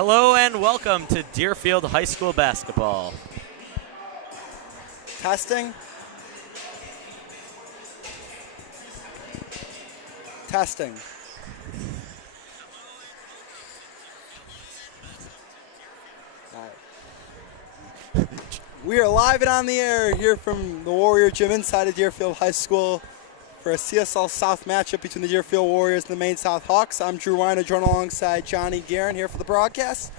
Hello and welcome to Deerfield High School basketball. Testing. Testing. All right. We are live and on the air here from the Warrior Gym inside of Deerfield High School for a CSL South matchup between the Deerfield Warriors and the Maine South Hawks. I'm Drew Weiner, joined alongside Johnny Guerin here for the broadcast.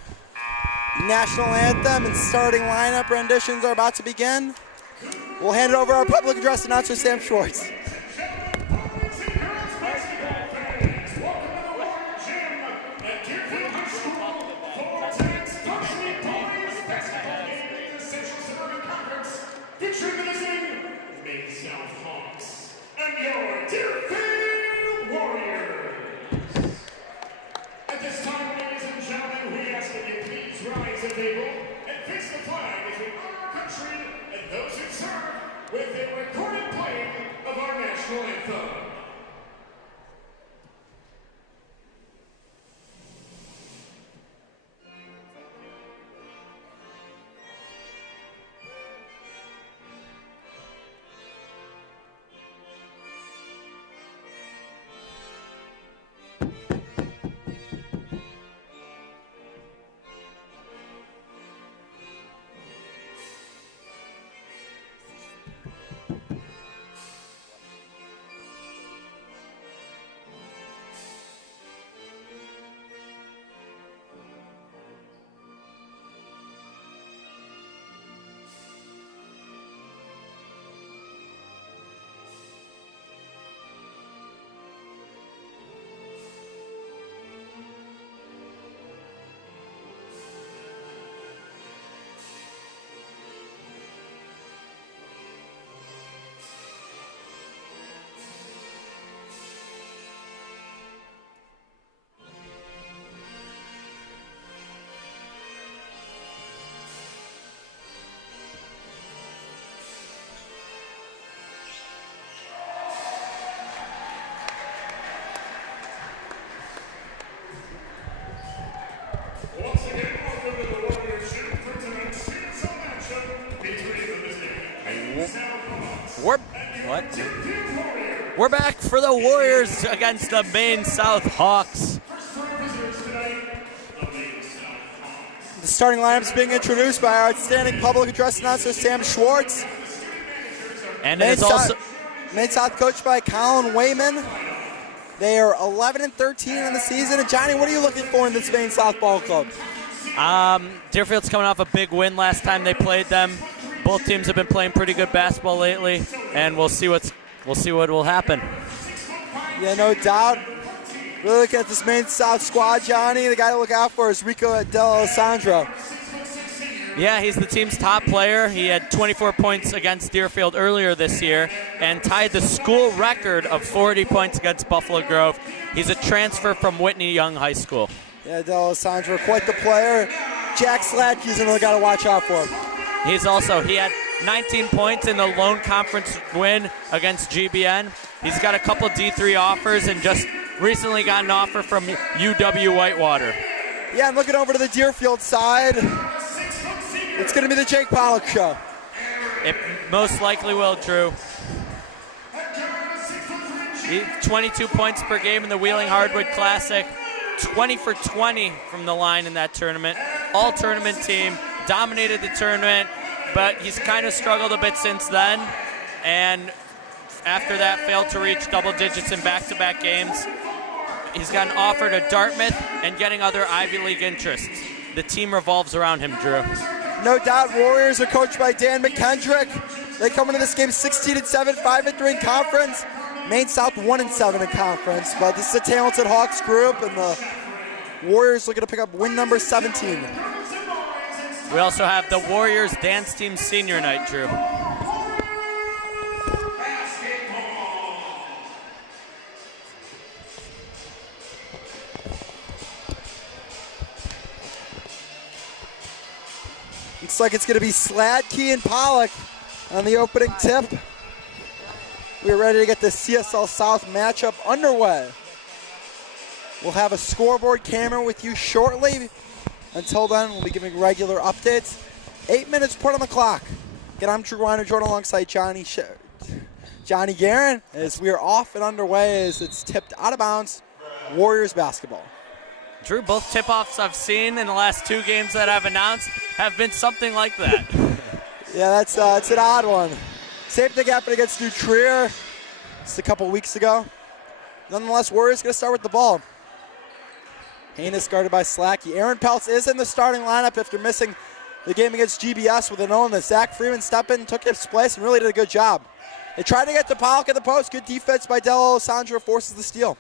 National anthem and starting lineup renditions are about to begin. We'll hand it over to our public address announcer, Sam Schwartz. With a recorded playing of our national anthem. Once again, welcome to the Warrior Gym for tonight's CSL matchup between the Maine South Hawks and Deerfield Warriors. We're back for the Warriors against the Maine South Hawks. The starting lineup is being introduced by our outstanding public address announcer, Sam Schwartz. And it is also Maine South coached by Colin Wayman. They are 11-13 in the season. And Johnny, what are you looking for in this Maine South Ball Club? Deerfield's coming off a big win last time they played them. Both teams have been playing pretty good basketball lately, and we'll see what will happen. Yeah, no doubt. Really look at this Maine South squad, Johnny. The guy to look out for is Rico D'Alessandro. Yeah, he's the team's top player. He had 24 points against Deerfield earlier this year and tied the school record of 40 points against Buffalo Grove. He's a transfer from Whitney Young High School. Yeah, D'Alessandro, quite the player. Jack Sladkey's another guy to watch out for. He had 19 points in the lone conference win against GBN. He's got a couple D3 offers and just recently got an offer from UW Whitewater. Yeah, I'm looking over to the Deerfield side. It's going to be the Jake Pollock show. It most likely will, Drew. 22 points per game in the Wheeling Hardwood Classic. 20 for 20 from the line in that tournament. All tournament team, dominated the tournament, but he's kind of struggled a bit since then. And after that, failed to reach double digits in back-to-back games. He's gotten offered to Dartmouth and getting other Ivy League interests. The team revolves around him, Drew. No doubt, Warriors are coached by Dan McKendrick. They come into this game 16-7, 5-3 in conference. Maine South 1-7 in conference, but this is a talented Hawks group, and the Warriors looking to pick up win number 17. We also have the Warriors dance team senior night, Drew. Looks like it's going to be Sladkey and Pollock on the opening tip. We're ready to get the CSL South matchup underway. We'll have a scoreboard camera with you shortly. Until then, we'll be giving regular updates. 8 minutes put on the clock. Again, I'm Drew Weiner-Jordan alongside Johnny Guerin as we are off and underway as it's tipped out of bounds. Warriors basketball. Drew, both tip-offs I've seen in the last 2 games that I've announced have been something like that. Yeah, that's it's an odd one. Same thing happened against New Trier just a couple weeks ago. Nonetheless, Warriors going to start with the ball. Haynes guarded by Slacky. Aaron Peltz is in the starting lineup after missing the game against GBS with an illness. Zach Freeman stepped in, took his place, and really did a good job. They tried to get to Pollock at the post. Good defense by Del Alessandro, forces the steal.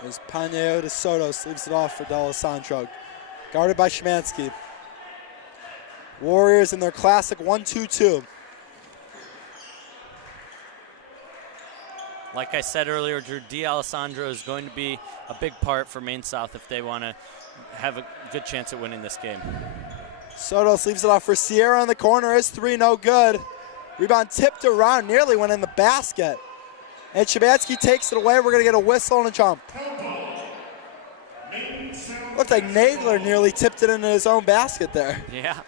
There's Paneo de Sotos, leaves it off for Del Alessandro. Guarded by Szymanski. Warriors in their classic 1-2-2. Like I said earlier, Drew, D'Alessandro is going to be a big part for Maine South if they want to have a good chance at winning this game. Sotos leaves it off for Sierra in the corner. His 3 no good. Rebound tipped around, nearly went in the basket. And Szymanski takes it away. We're going to get a whistle and a jump. Looked like Nagler nearly tipped it into his own basket there. Yeah.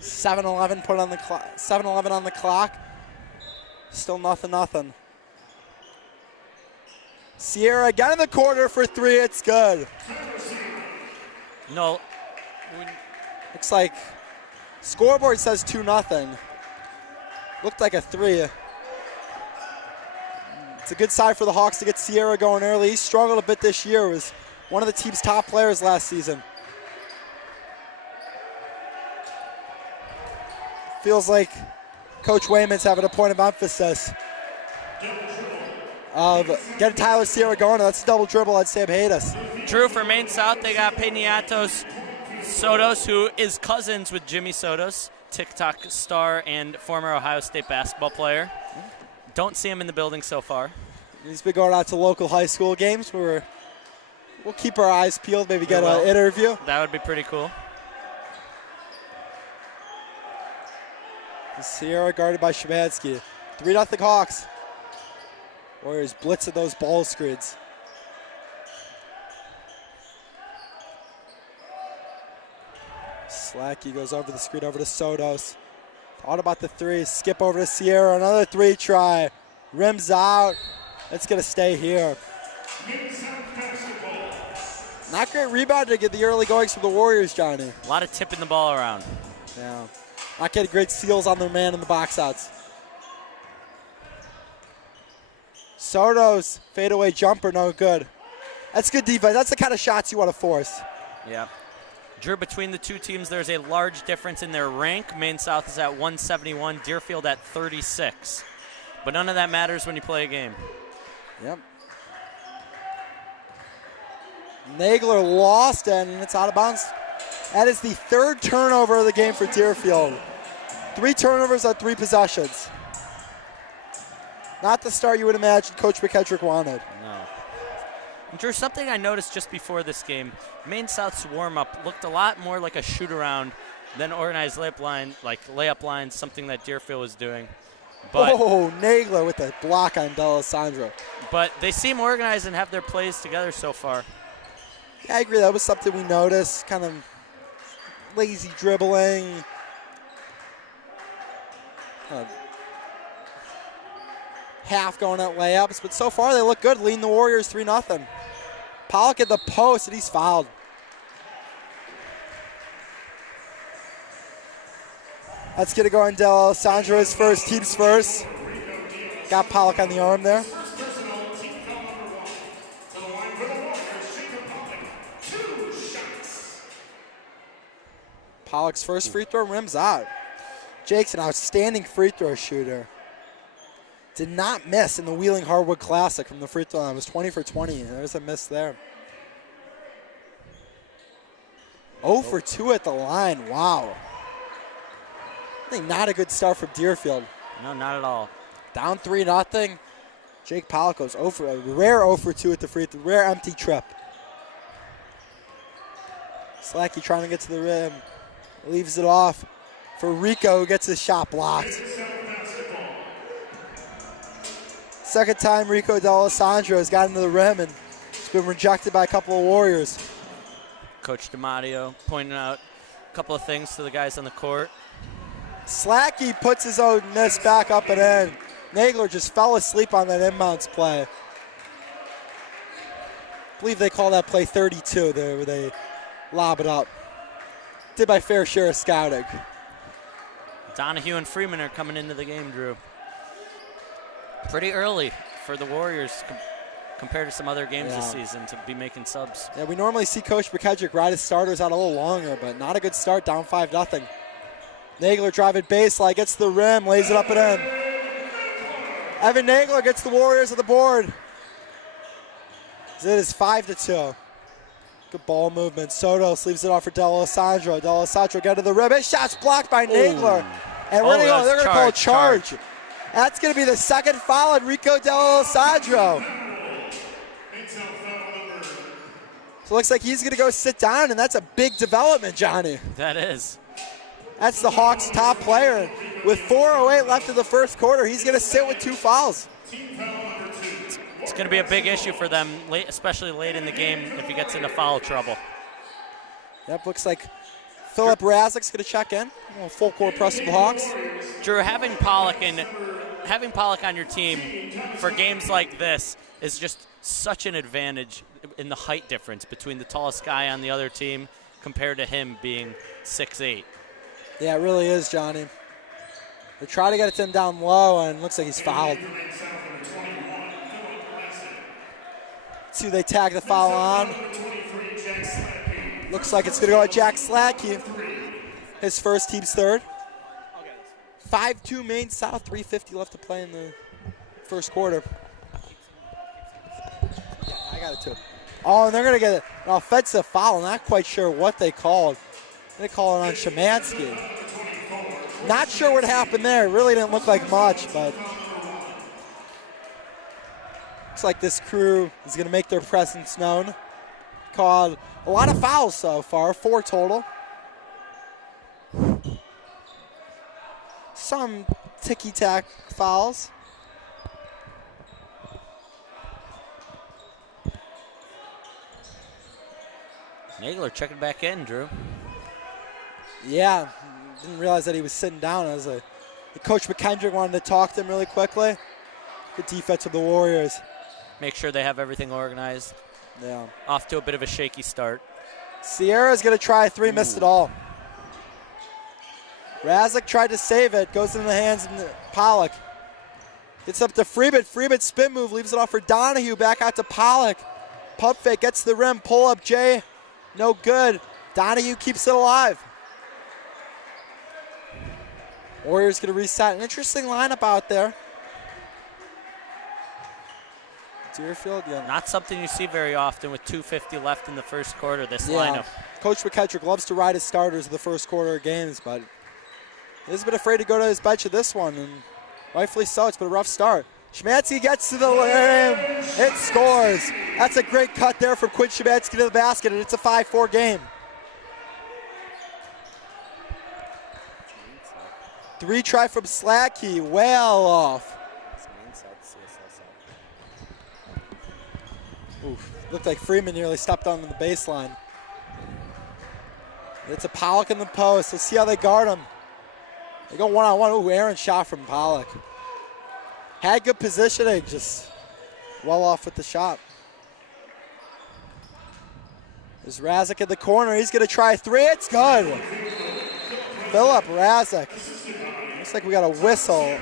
7-11 put on the clock. 7-11 on the clock. Still nothing. Sierra again in the corner for 3. It's good. No. Looks like scoreboard says 2-0. Looked like a 3. It's a good sign for the Hawks to get Sierra going early. He struggled a bit this year. Was one of the team's top players last season. Feels like Coach Wayman's having a point of emphasis of getting Tyler Sierra going. That's a double dribble on Sam Hayes. Drew, for Maine South, they got Peñatos Sotos, who is cousins with Jimmy Sotos, TikTok star and former Ohio State basketball player. Don't see him in the building so far. He's been going out to local high school games where we'll keep our eyes peeled, maybe get an interview. That would be pretty cool. Sierra guarded by Szymanski. 3-0 Hawks. Warriors blitzing those ball screens. Slacky goes over the screen, over to Sotos. Thought about the 3, skip over to Sierra, another 3 try. Rims out, it's gonna stay here. Not great rebound to get the early goings from the Warriors, Johnny. A lot of tipping the ball around. Yeah, not getting great seals on their man in the box outs. Sotos, fadeaway jumper, no good. That's good defense. That's the kind of shots you want to force. Yeah. Drew, between the 2 teams, there's a large difference in their rank. Maine South is at 171, Deerfield at 36. But none of that matters when you play a game. Yep. Nagler lost, and it's out of bounds. That is the 3rd turnover of the game for Deerfield. 3 turnovers on 3 possessions. Not the start you would imagine Coach McKendrick wanted. No. And Drew, something I noticed just before this game, Maine South's warm-up looked a lot more like a shoot-around than organized layup lines, something that Deerfield was doing. But, Nagler with a block on Del Alessandro. But they seem organized and have their plays together so far. Yeah, I agree. That was something we noticed, kind of lazy dribbling. Half going at layups, but so far they look good, leading the Warriors 3-0. Pollock at the post, and he's fouled. That's going to go on Del Alessandro, his first, team's first. Got Pollock on the arm there. Pollock's first free throw rims out. Jake's an outstanding free throw shooter. Did not miss in the Wheeling Hardwood Classic from the free throw line. It was 20 for 20. There's a miss there. 0 for 2 at the line. Wow. I think not a good start from Deerfield. No, not at all. Down 3-0. Jake Pollock goes a rare 0 for 2 at the free throw. Rare empty trip. Slacky trying to get to the rim. Leaves it off for Rico, who gets his shot blocked. Second time Rico Del Alessandro has gotten to the rim and It's been rejected by a couple of Warriors. Coach DiMatteo pointing out a couple of things to the guys on the court. Slacky puts his own miss back up and in. Nagler just fell asleep on that inbounds play. I believe they call that play 32 there, where they lob it up. Did my fair share of scouting. Donahue and Freeman are coming into the game, Drew. Pretty early for the Warriors compared to some other games this season to be making subs. Yeah, we normally see Coach McKedrick ride his starters out a little longer, but not a good start, down 5-0. Nagler driving baseline, gets the rim, lays it up and in. Evan Nagler gets the Warriors on the board. It is 5-2. Good ball movement. Sotos leaves it off for D'Alessandro. D'Alessandro get to the rim. His shot's blocked by Nagler. And where they go? They're going to call a charge. That's going to be the second foul on Rico D'Alessandro. So it looks like he's going to go sit down, and that's a big development, Johnny. That is. That's the Hawks' top player. With 4:08 left in the first quarter, he's going to sit with 2 fouls. It's going to be a big issue for them, especially late in the game if he gets into foul trouble. Yep, looks like Philip Razek's going to check in. Full court press for the Hawks. Drew, having Pollock on your team for games like this is just such an advantage in the height difference between the tallest guy on the other team compared to him being 6'8". Yeah, it really is, Johnny. They try to get it to him down low, and looks like he's fouled. See who they tag the foul on. Looks like it's going to go at Jack Slacky. His first, team's third. 5-2 Maine South, 3:50 left to play in the first quarter. Yeah, I got it too. Oh, and they're going to get an offensive foul. Not quite sure what they called. They call it on Szymanski. Not sure what happened there. It really didn't look like much, but looks like this crew is going to make their presence known. Called a lot of fouls so far, 4 total. Some ticky-tack fouls. Nagler checking back in, Drew. Yeah, didn't realize that he was sitting down. Coach McKendrick wanted to talk to him really quickly. Good defense of the Warriors. Make sure they have everything organized. Yeah. Off to a bit of a shaky start. Sierra's going to try 3, missed it all. Razek tried to save it, goes into the hands of Pollock. Gets up to Freeman. Freeman spin move, leaves it off for Donahue, back out to Pollock. Pump fake, gets the rim, pull up Jay. No good. Donahue keeps it alive. Warriors going to reset. An interesting lineup out there. Deerfield, yeah. Not something you see very often with 2:50 left in the first quarter, this lineup. Coach McKedrick loves to ride his starters in the first quarter of games, but he's been afraid to go to his bench at this one, and rightfully so. It's been a rough start. Szymanski gets to the rim. It scores. That's a great cut there from Quinn Szymanski to the basket, and it's a 5-4 game. 3 try from Slacky, well off. Oof, looked like Freeman nearly stepped on the baseline. It's a Pollock in the post. Let's see how they guard him. They go one-on-one. Ooh, Aaron shot from Pollock. Had good positioning, just well off with the shot. There's Razek in the corner. He's going to try 3. It's good. Philip Razek. Looks like we got a whistle.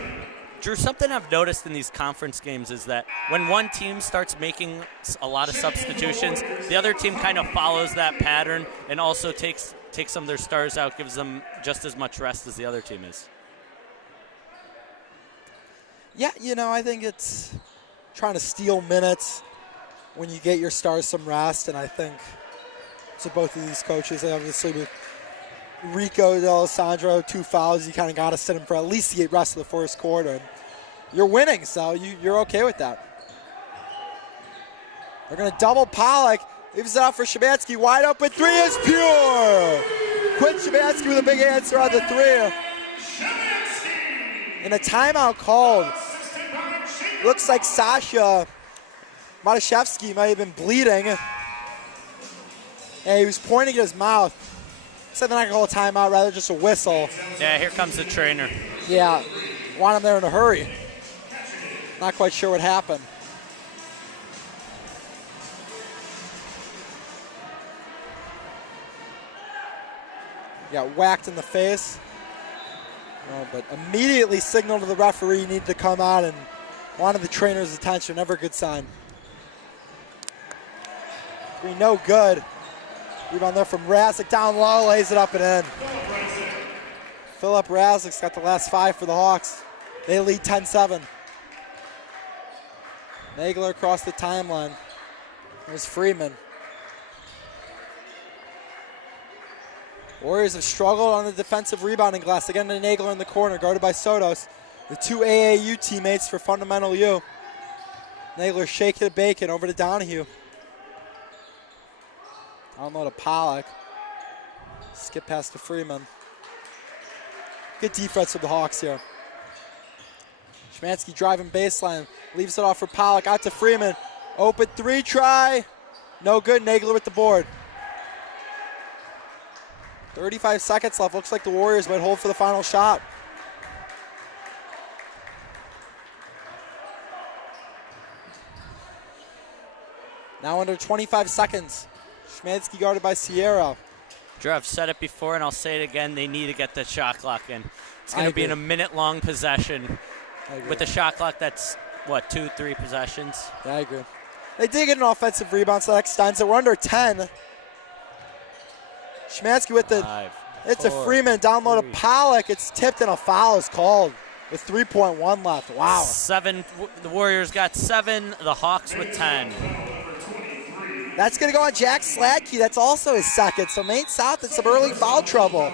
Drew, something I've noticed in these conference games is that when one team starts making a lot of substitutions, the other team kind of follows that pattern and also takes some of their stars out, gives them just as much rest as the other team is. Yeah, I think it's trying to steal minutes when you get your stars some rest, and I think to both of these coaches, obviously with Rico D'Alessandro, 2 fouls, you kind of got to sit him for at least the rest of the first quarter. You're winning, so you're okay with that. They're going to double Pollock. Leaves it out for Szymanski. Wide open 3 is pure. Quinn Szymanski with a big answer on the 3. And a timeout called. Looks like Sasha Matashevsky might have been bleeding. And he was pointing at his mouth. Said they're not going to call a timeout, rather just a whistle. Yeah, here comes the trainer. Yeah, want him there in a hurry. Not quite sure what happened. Got whacked in the face. But immediately signaled to the referee he needed to come out and wanted the trainer's attention. Never a good sign. No good. Rebound there from Razik down low, lays it up and in. Philip Razik's got the last 5 for the Hawks. They lead 10-7. Nagler across the timeline. There's Freeman. Warriors have struggled on the defensive rebounding glass. Again to Nagler in the corner, guarded by Sotos. The 2 AAU teammates for Fundamental U. Nagler shaking it, bacon over to Donahue. Down low to Pollock. Skip pass to Freeman. Good defense from the Hawks here. Szymanski driving baseline. Leaves it off for Pollock. Out to Freeman. Open 3 try. No good. Nagler with the board. 35 seconds left. Looks like the Warriors might hold for the final shot. Now under 25 seconds. Szymanski guarded by Sierra. Drew, I've said it before and I'll say it again. They need to get the shot clock in. It's going to be in a minute-long possession with a shot clock that's, what, 2-3 possessions? Yeah, I agree. They did get an offensive rebound, so that extends it. We're under 10. Szymanski with the, it's a Freeman down low to Pollock. It's tipped and a foul is called with 3.1 left. Wow. 7, the Warriors got 7, the Hawks with 10. That's going to go on Jack Sladkey. That's also his second. So Maine South in some early foul trouble.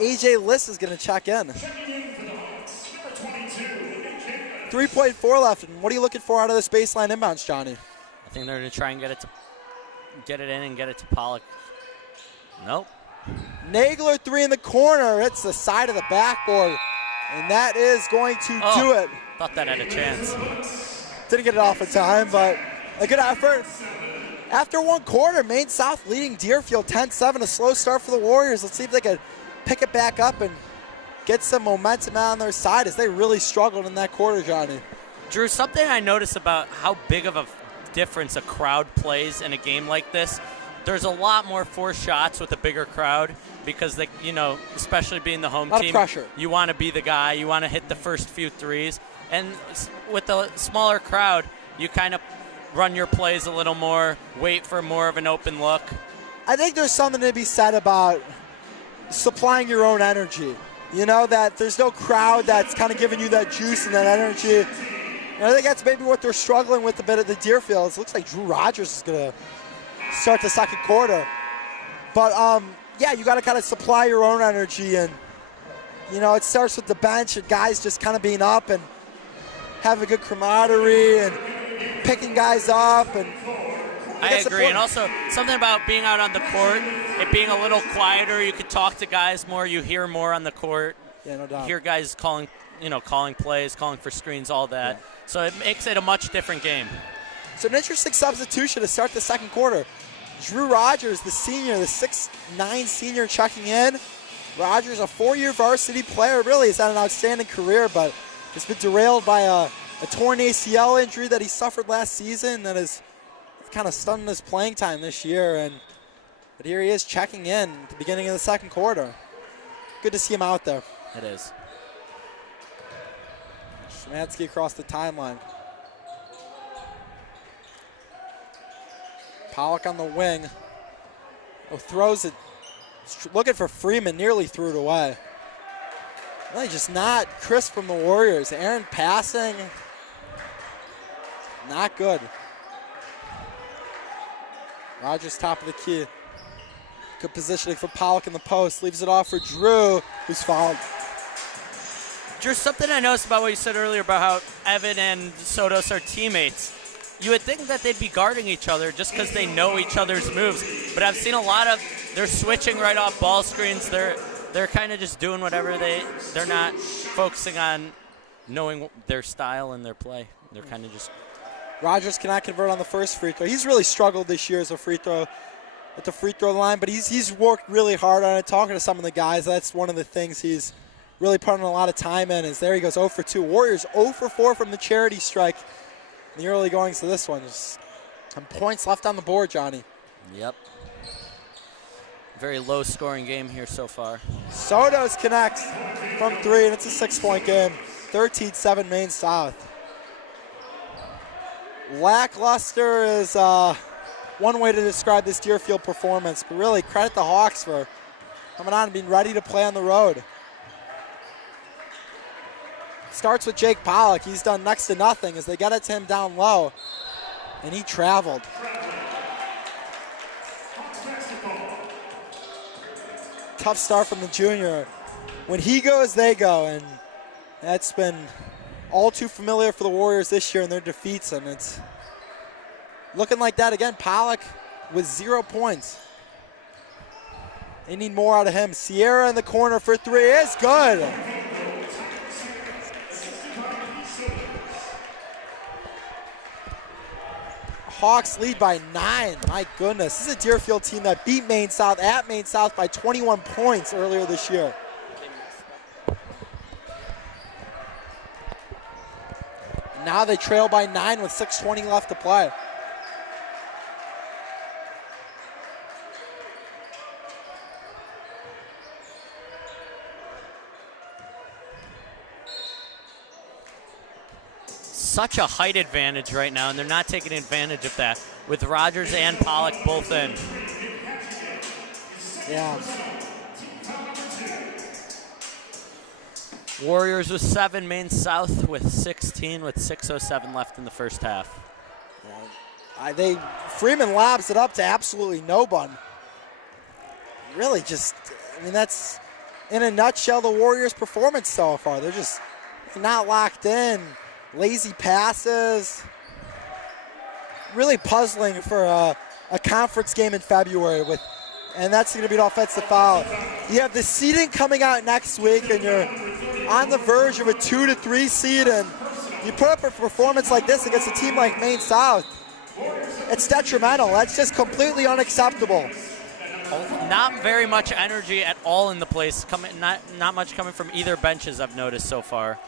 AJ Liss is going to check in. 3.4 left. And what are you looking for out of this baseline inbounds, Johnny? I think they're going to try and get it in and get it to Pollock. Nope. Nagler 3 in the corner. It's the side of the backboard. And that is going to do it. Thought that had a chance. Didn't get it off in time, but a good effort. After one quarter, Maine South leading Deerfield 10-7. A slow start for the Warriors. Let's see if they can pick it back up and get some momentum out on their side as they really struggled in that quarter, Johnny. Drew, something I noticed about how big of a difference a crowd plays in a game like this, there's a lot more forced shots with a bigger crowd because, they, you know, especially being the home team, you want to be the guy. You want to hit the first few threes. And with the smaller crowd, you kind of run your plays a little more, wait for more of an open look. I think there's something to be said about supplying your own energy. You know, that there's no crowd that's kind of giving you that juice and that energy. And I think that's maybe what they're struggling with a bit at the Deerfield. It looks like Drew Rogers is going to start the second quarter. But, yeah, you got to kind of supply your own energy. And, you know, it starts with the bench and guys just kind of being up and having a good camaraderie and picking guys up. And I agree. And also something about being out on the court, it being a little quieter. You could talk to guys more. You hear more on the court. Yeah, no doubt. You hear guys calling plays, calling for screens, all that. Yeah. So it makes it a much different game. So an interesting substitution to start the second quarter. Drew Rogers, the senior, the 6'9" senior checking in. Rogers, a 4-year varsity player, really has had an outstanding career, but has been derailed by a torn ACL injury that he suffered last season that has kind of stunned his playing time this year. But here he is checking in at the beginning of the second quarter. Good to see him out there. It is. Szymanski across the timeline. Pollock on the wing. Throws it. Looking for Freeman, nearly threw it away. Really just not crisp from the Warriors. Aaron passing. Not good. Rogers top of the key. Good positioning for Pollock in the post. Leaves it off for Drew, who's fouled. Drew, something I noticed about what you said earlier about how Evan and Sotos are teammates. You would think that they'd be guarding each other just because they know each other's moves. But I've seen a lot of, they're switching right off ball screens. They're kind of just doing whatever they're not focusing on knowing their style and their play. They're kind of just Rogers cannot convert on the first free throw. He's really struggled this year as a free throw at the free throw line, but he's worked really hard on it. Talking to some of the guys, that's one of the things he's really putting a lot of time in. Is there he goes 0 for 2. Warriors 0 for 4 from the charity strike in the early goings to this one. Just some points left on the board, Johnny. Yep. Very low scoring game here so far. Soto's connects from 3, and it's a 6-point game. 13-7 Maine South. Lackluster is one way to describe this Deerfield performance, but really credit the Hawks for coming on and being ready to play on the road. Starts with Jake Pollock. He's done next to nothing as they get it to him down low, and he traveled. Tough start from the junior. When he goes, they go, and that's been all too familiar for the Warriors this year in their defeats, and it's looking like that again. Pollock with 0 points. They need more out of him. Sierra in the corner for 3 is good. Hawks lead by 9. My goodness. This is a Deerfield team that beat Maine South at Maine South by 21 points earlier this year. Now they trail by 9 with 6:20 left to play. Such a height advantage right now, and they're not taking advantage of that with Rogers and Pollock both in. Yeah. Warriors with 7, Maine South with 16 with 6:07 left in the first half. Freeman lobs it up to absolutely no one. Really just, I mean, that's in a nutshell the Warriors' performance so far. They're just not locked in. Lazy passes. Really puzzling for a conference game in February and that's going to be an offensive foul. You have the seeding coming out next week, and you're on the verge of a 2 to 3 seed, and you put up a performance like this against a team like Maine South. It's detrimental. That's just completely unacceptable. Not very much energy at all in the place. Not much coming from either benches I've noticed so far.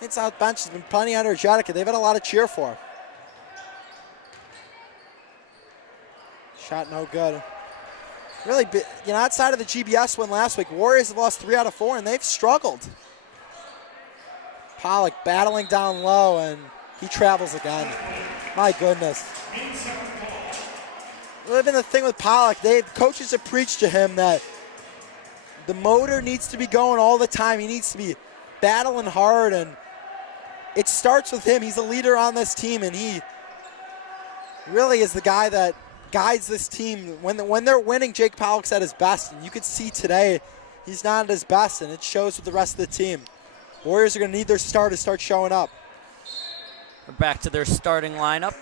Maine South bench has been plenty energetic, and they've had a lot to cheer for. Shot no good. Really, outside of the GBS win last week, Warriors have lost 3 out of 4, and they've struggled. Pollock battling down low, and he travels again. My goodness. Really been the thing with Pollock. Coaches have preached to him that the motor needs to be going all the time. He needs to be battling hard, and it starts with him. He's a leader on this team, and he really is the guy that guides this team. When they're winning, Jake Pollock's at his best, and you could see today he's not at his best, and it shows with the rest of the team. Warriors are going to need their star to start showing up. We're back to their starting lineup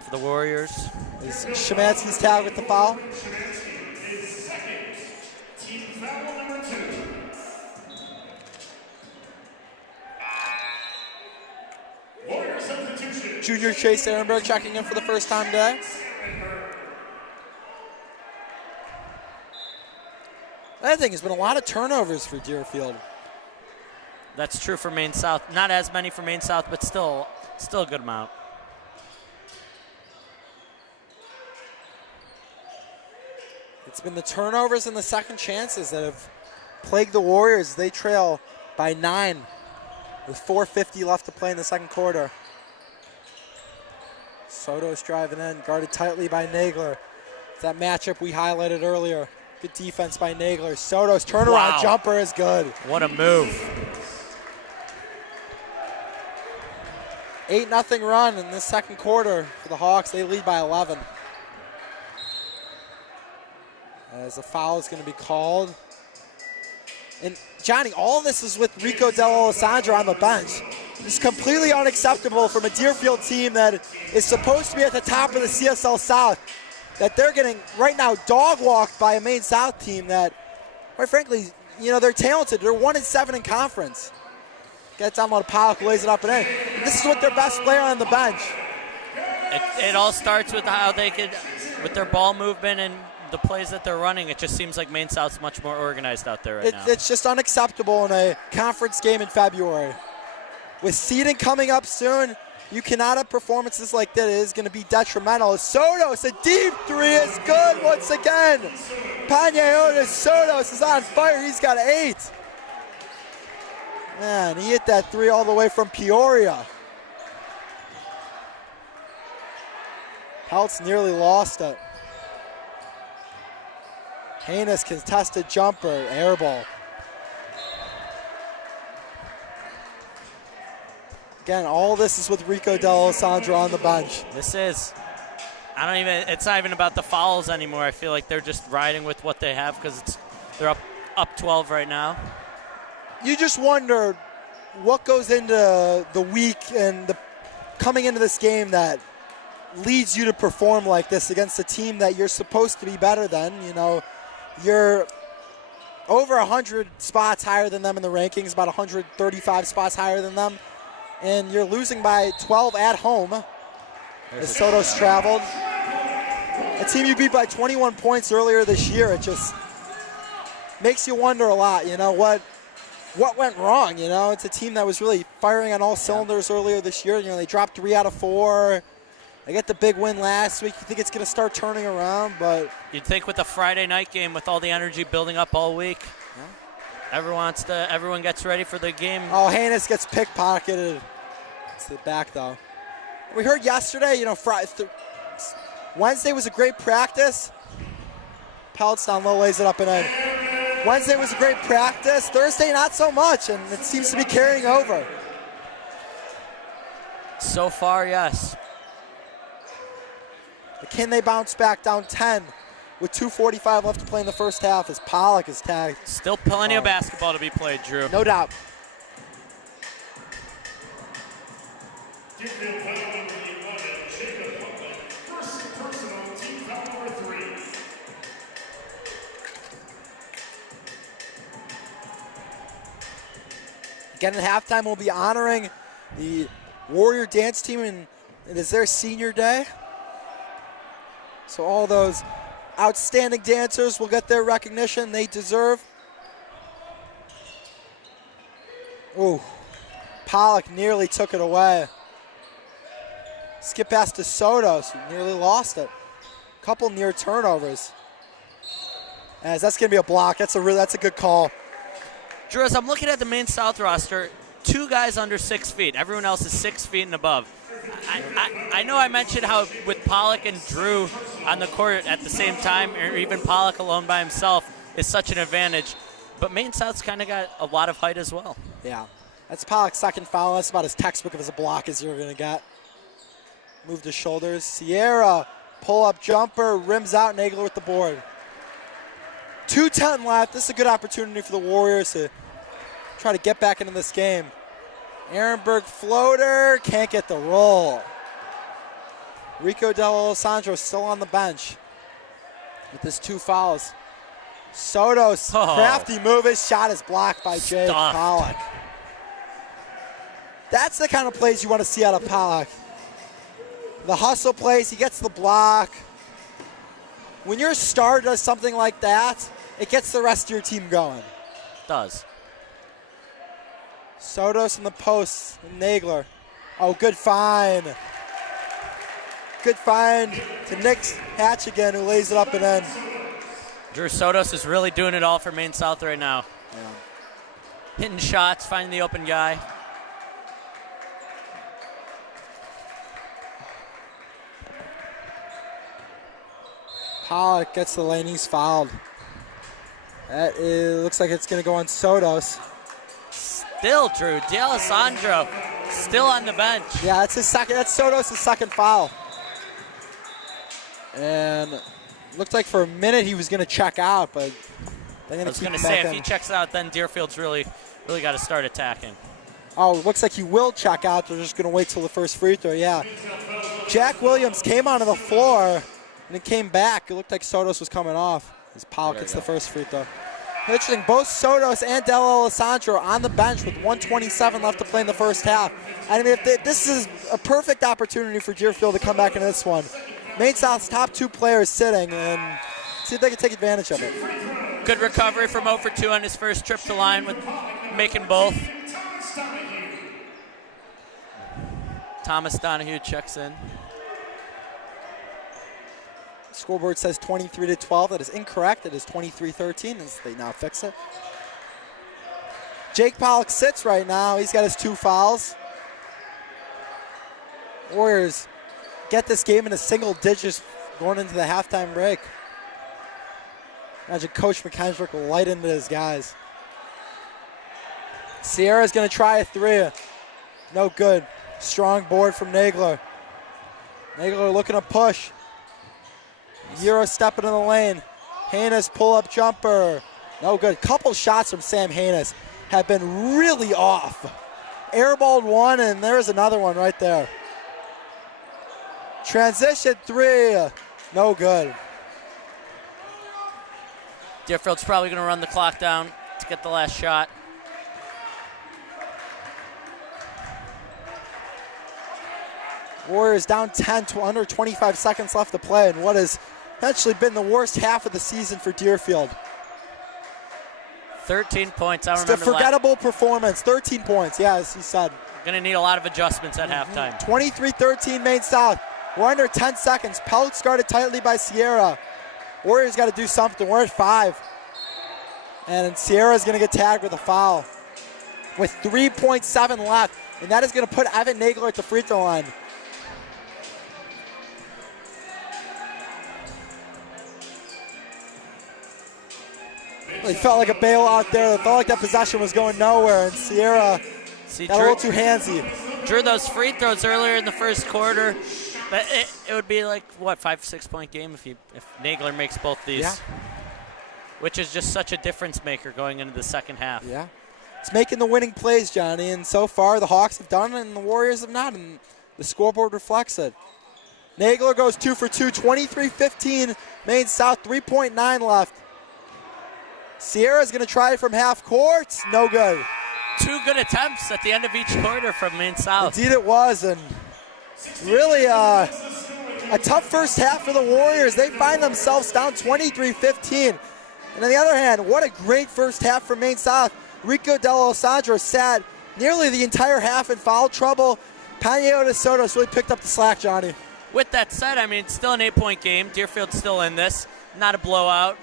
for the Warriors. Is Shemansky's tagged with the foul? Junior Chase Ehrenberg checking in for the first time today. I think there's been a lot of turnovers for Deerfield. That's true for Maine South. Not as many for Maine South, but still a good amount. It's been the turnovers and the second chances that have plagued the Warriors. They trail by 9 with 4:50 left to play in the second quarter. Soto's driving in, guarded tightly by Nagler. It's that matchup we highlighted earlier. Good defense by Nagler. Soto's turnaround jumper is good. What a move. 8-0 run in this second quarter for the Hawks. They lead by 11. As a foul is going to be called. And Johnny, all of this is with Rico Del Alessandro on the bench. It's completely unacceptable from a Deerfield team that is supposed to be at the top of the CSL South, that they're getting right now dog walked by a Maine South team that, quite frankly, they're talented. They're 1-7 in conference. Gets down low to Pollock, lays it up and in. this is with their best player on the bench. It all starts with how they could, with their ball movement and the plays that they're running. It just seems like Maine South's much more organized out there right now. It's just unacceptable in a conference game in February. With seeding coming up soon, you cannot have performances like that. It is going to be detrimental. Sotos, a deep three is good once again. Pañones Sotos is on fire. He's got 8. Man, he hit that 3 all the way from Peoria. Peltz nearly lost it. Haynes contested jumper, air ball. Again, all this is with Rico D'Alessandro on the bench. This is. It's not even about the fouls anymore. I feel like they're just riding with what they have because they're up 12 right now. You just wonder what goes into the week and coming into this game that leads you to perform like this against a team that you're supposed to be better than. You know, you're over 100 spots higher than them in the rankings, about 135 spots higher than them, and you're losing by 12 at home as Sotos traveled. A team you beat by 21 points earlier this year, it just makes you wonder a lot, you know, what went wrong, you know? It's a team that was really firing on all cylinders earlier this year. You know, they dropped 3 out of 4. They get the big win last week. You think it's going to start turning around, but you'd think with the Friday night game, with all the energy building up all week, everyone gets ready for the game. Oh, Haynes gets pickpocketed. It's the back, though. We heard yesterday, you know, Wednesday was a great practice. Peltz down low, lays it up and in. Wednesday was a great practice. Thursday, not so much, and it seems to be carrying over. So far, yes. But can they bounce back down 10 with 2:45 left to play in the first half as Pollock is tagged? Still plenty of basketball to be played, Drew. No doubt. Again, at halftime, we'll be honoring the Warrior dance team, and it is their senior day. So all those outstanding dancers will get their recognition they deserve. Ooh, Pollock nearly took it away. Skip pass to Sotos, who nearly lost it. Couple near turnovers. As that's going to be a block. That's a good call. Drew, as I'm looking at the Maine South roster, 2 guys under 6 feet. Everyone else is 6 feet and above. I know I mentioned how with Pollock and Drew on the court at the same time, or even Pollock alone by himself, is such an advantage. But Maine South's kind of got a lot of height as well. Yeah, that's Pollock's second foul. That's about as textbook of a block as you're going to get. Move the shoulders. Sierra, pull-up jumper, rims out, Nagler with the board. 2:10 left. This is a good opportunity for the Warriors to try to get back into this game. Ehrenberg floater, can't get the roll. Rico D'Alessandro still on the bench with his 2 fouls. Sotos, crafty move, his shot is blocked by Jay Pollock. That's the kind of plays you want to see out of Pollock. The hustle plays, he gets the block. When your star does something like that, it gets the rest of your team going. Does. Sotos in the post, Nagler. Oh, good find. Good find to Nick Hatch again, who lays it up and in. Drew Sotos is really doing it all for Maine South right now. Yeah. Hitting shots, finding the open guy. Pollock gets the lane, he's fouled. Looks like it's going to go on Sotos. Still, Drew, D'Alessandro still on the bench. Yeah, that's his second. That's Sotos' second foul. And looked like for a minute he was going to check out, but they're going to keep him back in. I was going to say, if he checks out, then Deerfield's really got to start attacking. Oh, looks like he will check out. They're just going to wait till the first free throw, yeah. Jack Williams came onto the floor and it came back. It looked like Sotos was coming off as Pollock gets the first free throw. Interesting, both Sotos and Del Alessandro on the bench with 1:27 left to play in the first half. I mean, this is a perfect opportunity for Deerfield to come back into this one. Maine South's top 2 players sitting, and see if they can take advantage of it. Good recovery from 0 for 2 on his first trip to line with making both. Thomas Donahue checks in. Scoreboard says 23-12. That is incorrect. It is 23-13 as they now fix it. Jake Pollock sits right now. He's got his 2 fouls. Warriors get this game into single digits going into the halftime break. Imagine Coach McKendrick will light into his guys. Sierra's going to try a 3. No good. Strong board from Nagler. Nagler looking to push. Euro stepping in the lane. Haynes pull-up jumper. No good. Couple shots from Sam Haynes have been really off. Airballed one, and there's another one right there. Transition 3. No good. Deerfield's probably going to run the clock down to get the last shot. Warriors down 10 to under 25 seconds left to play, and what has actually been the worst half of the season for Deerfield. 13 points. I It's remember a forgettable performance. 13 points, yeah, as he said. Going to need a lot of adjustments at halftime. 23-13 Maine South. We're under 10 seconds. Pelt's guarded tightly by Sierra. Warriors got to do something. We're at 5. And Sierra's going to get tagged with a foul with 3.7 left. And that is going to put Evan Nagler at the free throw line. It felt like a bailout there. It felt like that possession was going nowhere. And Sierra got a little too handsy. Drew those free throws earlier in the first quarter. But it would be like, what, 5-6 point game if Nagler makes both these. Yeah. Which is just such a difference maker going into the second half. Yeah. It's making the winning plays, Johnny. And so far, the Hawks have done it and the Warriors have not. And the scoreboard reflects it. Nagler goes 2 for 2, 23-15. Maine South, 3.9 left. Sierra's going to try it from half court. No good. 2 good attempts at the end of each quarter from Maine South. Indeed it was. And really a tough first half for the Warriors. They find themselves down 23-15. And on the other hand, what a great first half for Maine South. Rico Del Alessandro sat nearly the entire half in foul trouble. Paño de Sotos really picked up the slack, Johnny. With that said, I mean, it's still an 8-point game. Deerfield's still in this. Not a blowout.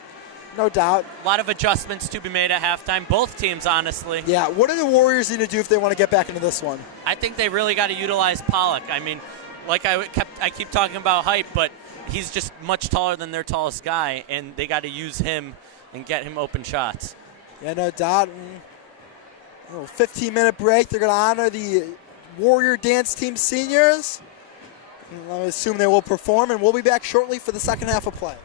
No doubt. A lot of adjustments to be made at halftime. Both teams, honestly. Yeah, what do the Warriors need to do if they want to get back into this one? I think they really got to utilize Pollock. I mean, like I keep talking about height, but he's just much taller than their tallest guy, and they got to use him and get him open shots. Yeah, no doubt. 15-minute break. They're going to honor the Warrior Dance Team seniors. I assume they will perform, and we'll be back shortly for the second half of play.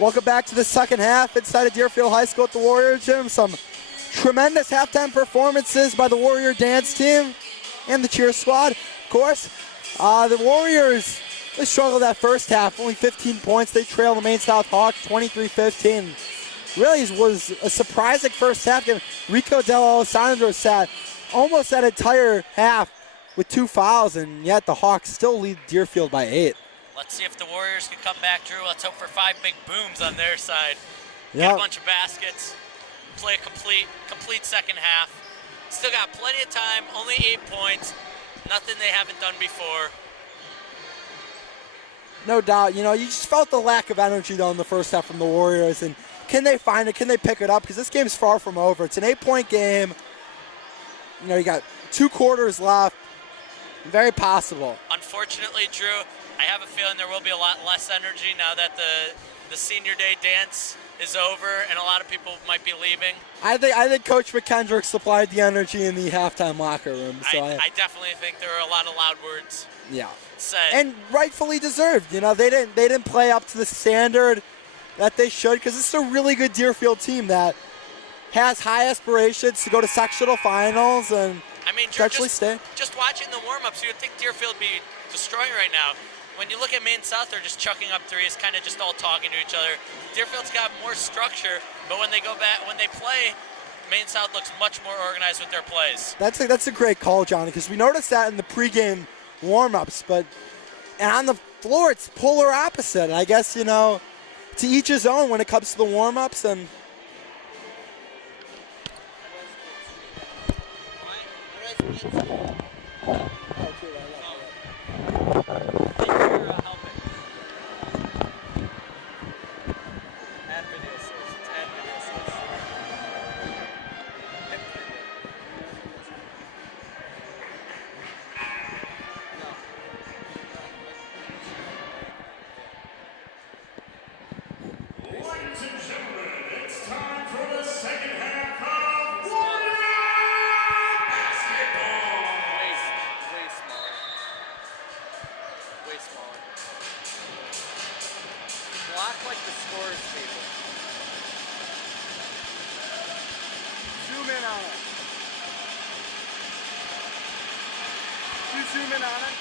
Welcome back to the second half inside of Deerfield High School at the Warrior Gym. Some tremendous halftime performances by the Warrior dance team and the cheer squad. Of course, the Warriors, they struggled that first half, only 15 points. They trailed the Maine South Hawks 23-15. Really was a surprising first half game. Rico Del Alessandro sat almost that entire half with 2 fouls, and yet the Hawks still lead Deerfield by 8. Let's see if the Warriors can come back, Drew. Let's hope for 5 big booms on their side. Get Yep. a bunch of baskets, play a complete second half. Still got plenty of time, only 8 points. Nothing they haven't done before. No doubt. You just felt the lack of energy, though, in the first half from the Warriors. And can they find it? Can they pick it up? Because this game's far from over. It's an 8-point game. You got 2 quarters left. Very possible. Unfortunately, Drew, I have a feeling there will be a lot less energy now that the senior day dance is over and a lot of people might be leaving. I think Coach McKendrick supplied the energy in the halftime locker room. So I definitely think there were a lot of loud words said. And rightfully deserved. They didn't play up to the standard that they should, because this is a really good Deerfield team that has high aspirations to go to sectional finals and eventually stay. Just watching the warm-ups, you would think Deerfield would be destroying right now. When you look at Maine South, they're just chucking up threes, kind of just all talking to each other. Deerfield's got more structure, but when they go back, when they play, Maine South looks much more organized with their plays. That's a great call, Johnny, because we noticed that in the pregame warm-ups, and on the floor it's polar opposite. And I guess, to each his own when it comes to the warm-ups. And Ladies and gentlemen, it's time for the second half of Warrior Basketball. Way smaller. Block like the scores table. zoom in on it. You zoom in on it.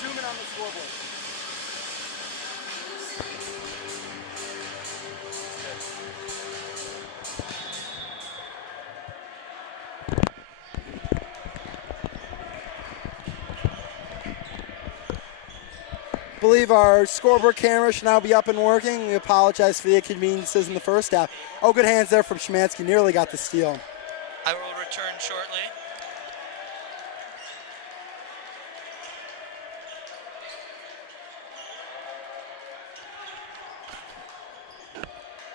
Zoom in on the scoreboard. I believe our scoreboard camera should now be up and working. We apologize for the inconveniences in the first half. Oh, good hands there from Szymanski. Nearly got the steal. I will return shortly.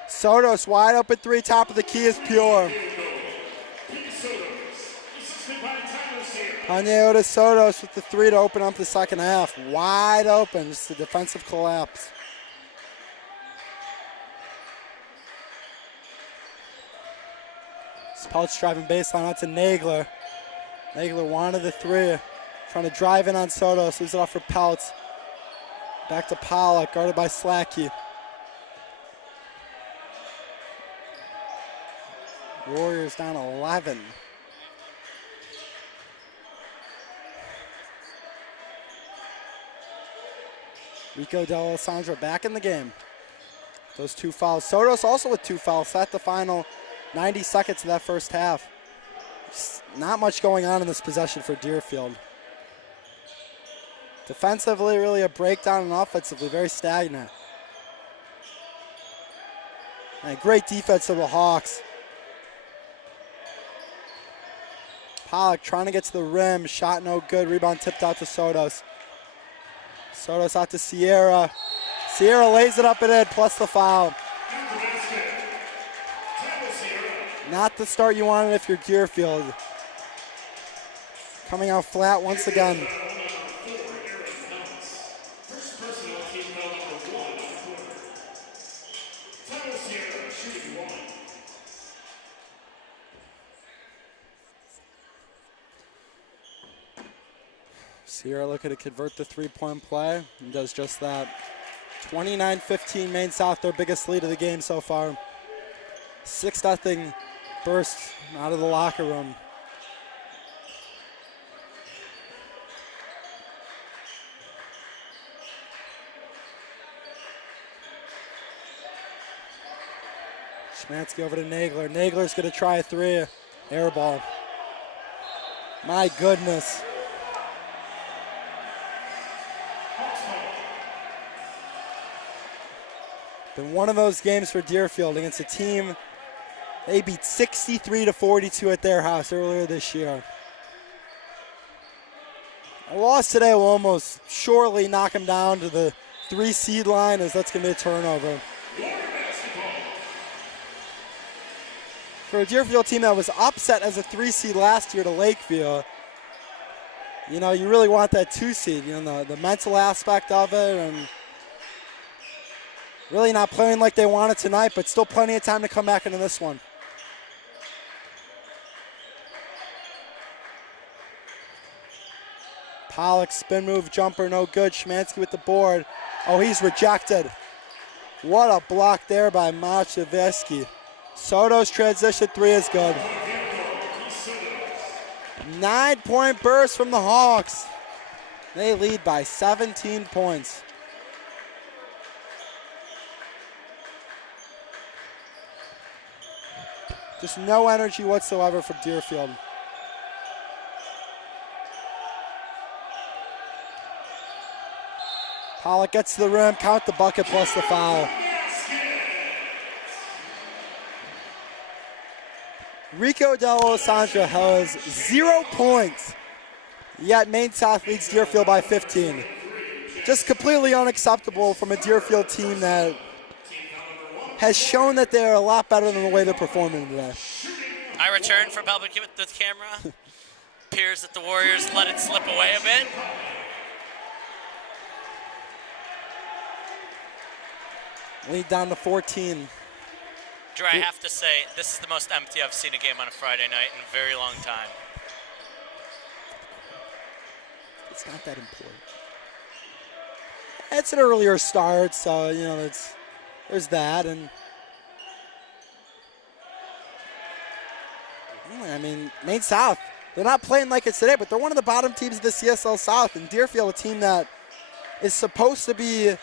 Sotos wide open 3, top of the key is pure. Paneota Sotos with the 3 to open up the second half. Wide open, just a defensive collapse. Spouch driving baseline out to Nagler. Nagler wanted the 3. Trying to drive in on Sotos, leaves it off for Peltz. Back to Pollock, guarded by Slacky. Warriors down 11. Rico Del Alessandro back in the game. Those 2 fouls. Sotos also with 2 fouls. Set the final 90 seconds of that first half. Just not much going on in this possession for Deerfield. Defensively, really a breakdown, and offensively, very stagnant. And great defense of the Hawks. Pollock trying to get to the rim. Shot no good. Rebound tipped out to Sotos. Sotos out to Sierra. Sierra lays it up and in, plus the foul. Not the start you wanted if you're Deerfield. Coming out flat once again. Sierra looking to convert the 3-point play and does just that. 29-15 Maine South, their biggest lead of the game so far. 6-0 burst out of the locker room. Schmansky over to Nagler. Nagler's going to try a three. Air ball. My goodness. Been one of those games for Deerfield against a team they beat 63-42 at their house earlier this year. A loss today will almost surely knock them down to the 3 seed line, as that's going to be a turnover. For a Deerfield team that was upset as a 3 seed last year to Lakeview, you know, you really want that 2 seed, you know, the mental aspect of it, and really not playing like they wanted tonight, but still plenty of time to come back into this one. Pollock spin move jumper, no good. Schmansky with the board. Oh, he's rejected. What a block there by Maciejewski. Soto's transition 3 is good. 9-point burst from the Hawks. They lead by 17 points. Just no energy whatsoever from Deerfield. Pollock gets to the rim, count the bucket plus the foul. Rico D'Alessandro has 0 points, yet Maine South leads Deerfield by 15. Just completely unacceptable from a Deerfield team that has shown that they're a lot better than the way they're performing today. I return from public with the camera. Appears that the Warriors let it slip away a bit. Lead down to 14. Drew, I have to say, this is the most empty I've seen a game on a Friday night in a very long time. It's not that important. It's an earlier start, so, you know, there's that. And I mean, Maine South, they're not playing like it's today, but they're one of the bottom teams of the CSL South. And Deerfield, a team that is supposed to be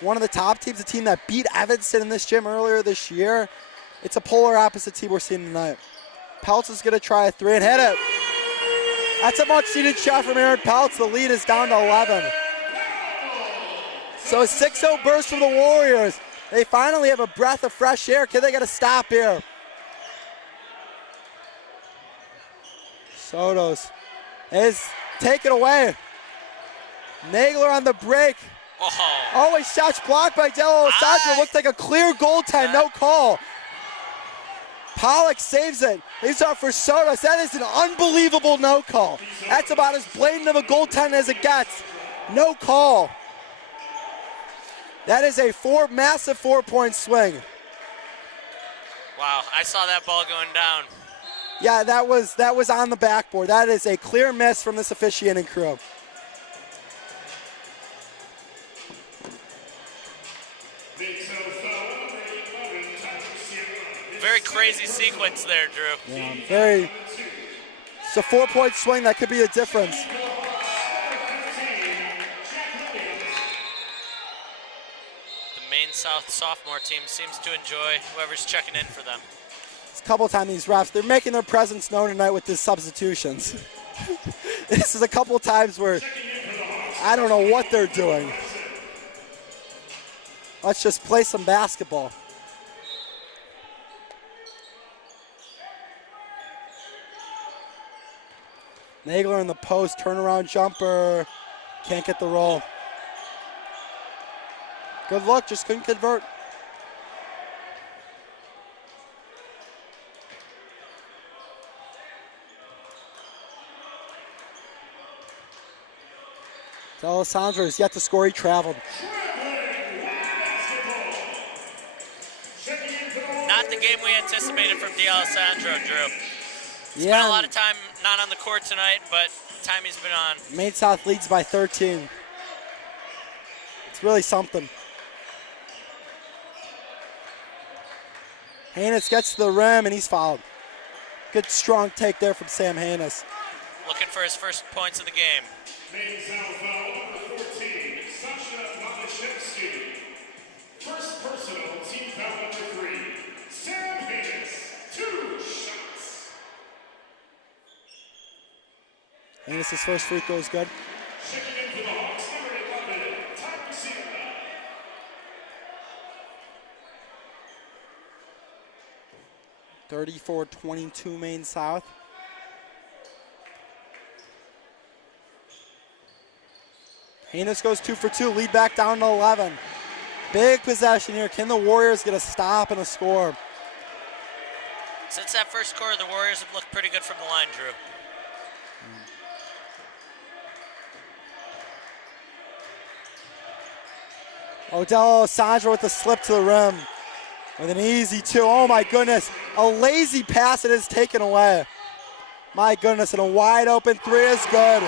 one of the top teams, a team that beat Evanston in this gym earlier this year. It's a polar opposite team we're seeing tonight. Peltz is going to try a 3 and hit it. That's a much-needed shot from Aaron Peltz. The lead is down to 11. So a 6-0 burst from the Warriors. They finally have a breath of fresh air. Can they get a stop here? Sotos is taken away. Nagler on the break. Oh, his shot's blocked by D'Alessandro. Looked like a clear goaltend, no call. Pollock saves it. He's off for Sotos. That is an unbelievable no call. That's about as blatant of a goaltend as it gets. No call. That is a massive 4-point swing. Wow, I saw that ball going down. Yeah, that was on the backboard. That is a clear miss from this officiating crew. Very crazy sequence there, Drew. Yeah, it's a 4-point swing that could be a difference. The Maine South sophomore team seems to enjoy whoever's checking in for them. It's a couple times these refs, they're making their presence known tonight with these substitutions. This is a couple times where I don't know what they're doing. Let's just play some basketball. Nagler in the post, turnaround jumper. Can't get the roll. Good luck, just couldn't convert. D'Alessandro is yet to score, he traveled. Not the game we anticipated from D'Alessandro, Drew. Spent a lot of time not on the court tonight, but the time he's been on. Maine South leads by 13. It's really something. Haynes gets to the rim, and he's fouled. Good strong take there from Sam Haynes. Looking for his first points of the game. Maine South foul number 14, Sasha Malashevsky. First personal, team foul number 3. Sam Haynes, 2 shots. Haynes' first free throw is good. Checking in for the Hawks, number 11, Tyler Sierra. (34-22) Maine South. Haynes goes 2 for 2, lead back down to 11. Big possession here. Can the Warriors get a stop and a score? Since that first quarter, the Warriors have looked pretty good from the line, Drew. Odell Sandra with the slip to the rim. With an easy 2. Oh my goodness. A lazy pass that is taken away. My goodness, and a wide open 3 is good.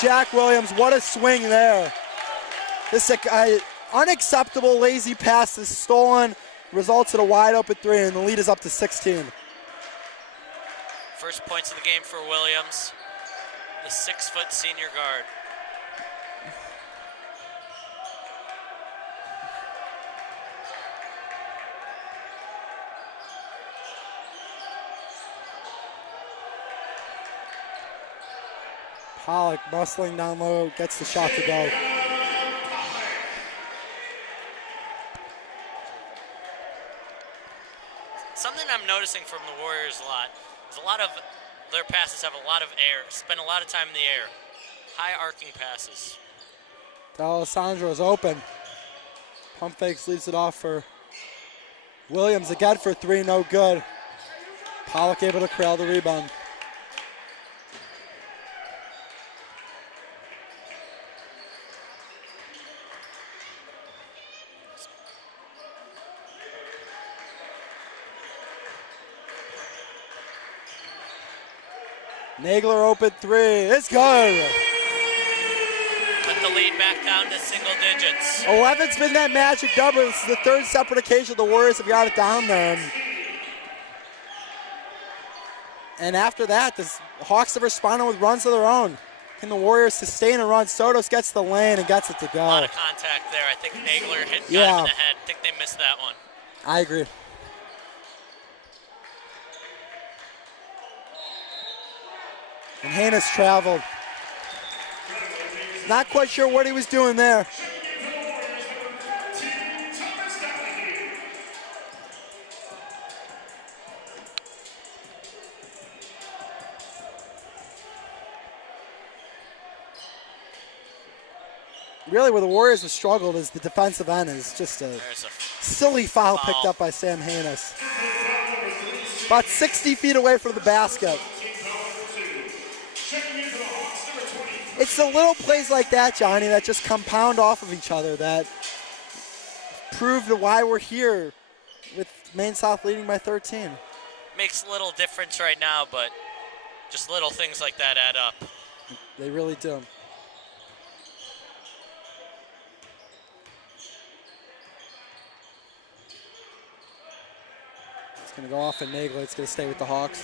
Jack Williams, what a swing there. This is an unacceptable lazy pass is stolen, results in a wide open 3, and the lead is up to 16. First points of the game for Williams, the 6-foot senior guard. Pollock bustling down low, gets the shot to go. Something I'm noticing from the Warriors a lot is a lot of their passes have a lot of air, spend a lot of time in the air. High arcing passes. D'Alessandro is open. Pump fakes, leaves it off for Williams again for 3, no good. Pollock able to corral the rebound. Nagler open 3, it's good. Put the lead back down to single digits. 11's been that magic number. This is the 3rd separate occasion the Warriors have got it down there. And after that, the Hawks have responded with runs of their own. Can the Warriors sustain a run? Sotos gets the lane and gets it to go. A lot of contact there. I think Nagler got him in the head. I think they missed that one. I agree. And Haynes traveled. Not quite sure what he was doing there. Really, where the Warriors have struggled is the defensive end is just a silly foul picked up by Sam Haynes. About 60 feet away from the basket. It's the little plays like that, Johnny, that just compound off of each other that prove why we're here with Maine South leading by 13. Makes little difference right now, but just little things like that add up. They really do. It's going to go off in Nagler. It's going to stay with the Hawks.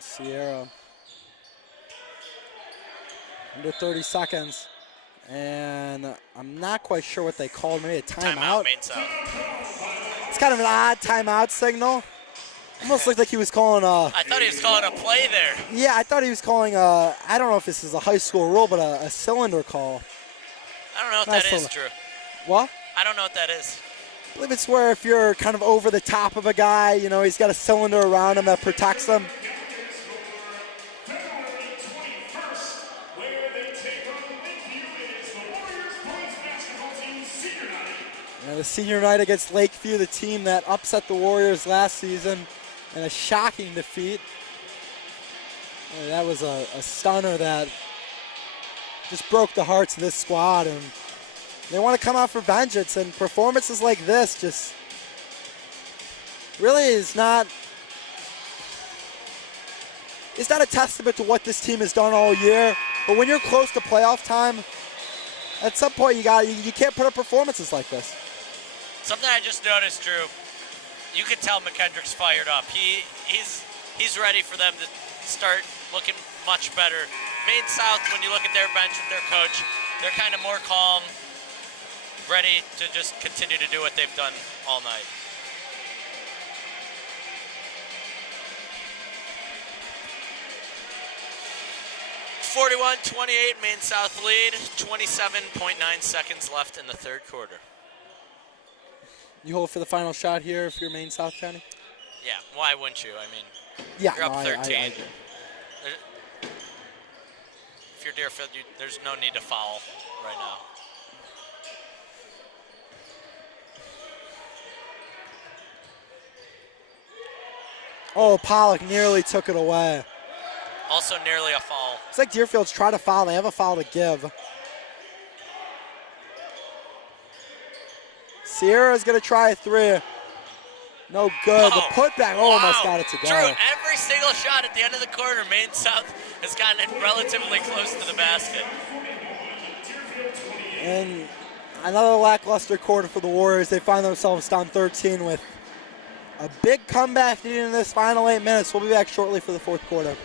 Sierra. Under 30 seconds. And I'm not quite sure what they called. Maybe a timeout. Maine South. It's kind of an odd timeout signal. Almost looked like he was calling a... I thought he was calling a play there. Yeah, I thought he was calling a... I don't know if this is a high school rule, but a cylinder call. I don't know what that is, Drew. What? I don't know what that is. I believe it's where if you're kind of over the top of a guy, you know, he's got a cylinder around him that protects him. The senior night against Lakeview, the team that upset the Warriors last season in a shocking defeat. That was a stunner that just broke the hearts of this squad. And They want to come out for vengeance, and performances like this just really is not. It's not a testament to what this team has done all year. But when you're close to playoff time, at some point you can't put up performances like this. Something I just noticed, Drew. You can tell McKendrick's fired up. He's ready for them to start looking much better. Maine South, when you look at their bench with their coach, they're kind of more calm, ready to just continue to do what they've done all night. (41-28) Maine South lead. 27.9 seconds left in the third quarter. You hold for the final shot here if you're Maine South County? Yeah, why wouldn't you? I mean, yeah, you're up no, 13. I If you're Deerfield, there's no need to foul right now. Oh, Pollock nearly took it away. Also nearly a foul. It's like Deerfield's trying to foul. They have a foul to give. Sierra's going to try a three. No good. The putback almost got it to go. Drew, every single shot at the end of the quarter, Maine South has gotten it relatively close to the basket. And another lackluster quarter for the Warriors. They find themselves down 13 with a big comeback needed in this final 8 minutes. We'll be back shortly for the fourth quarter.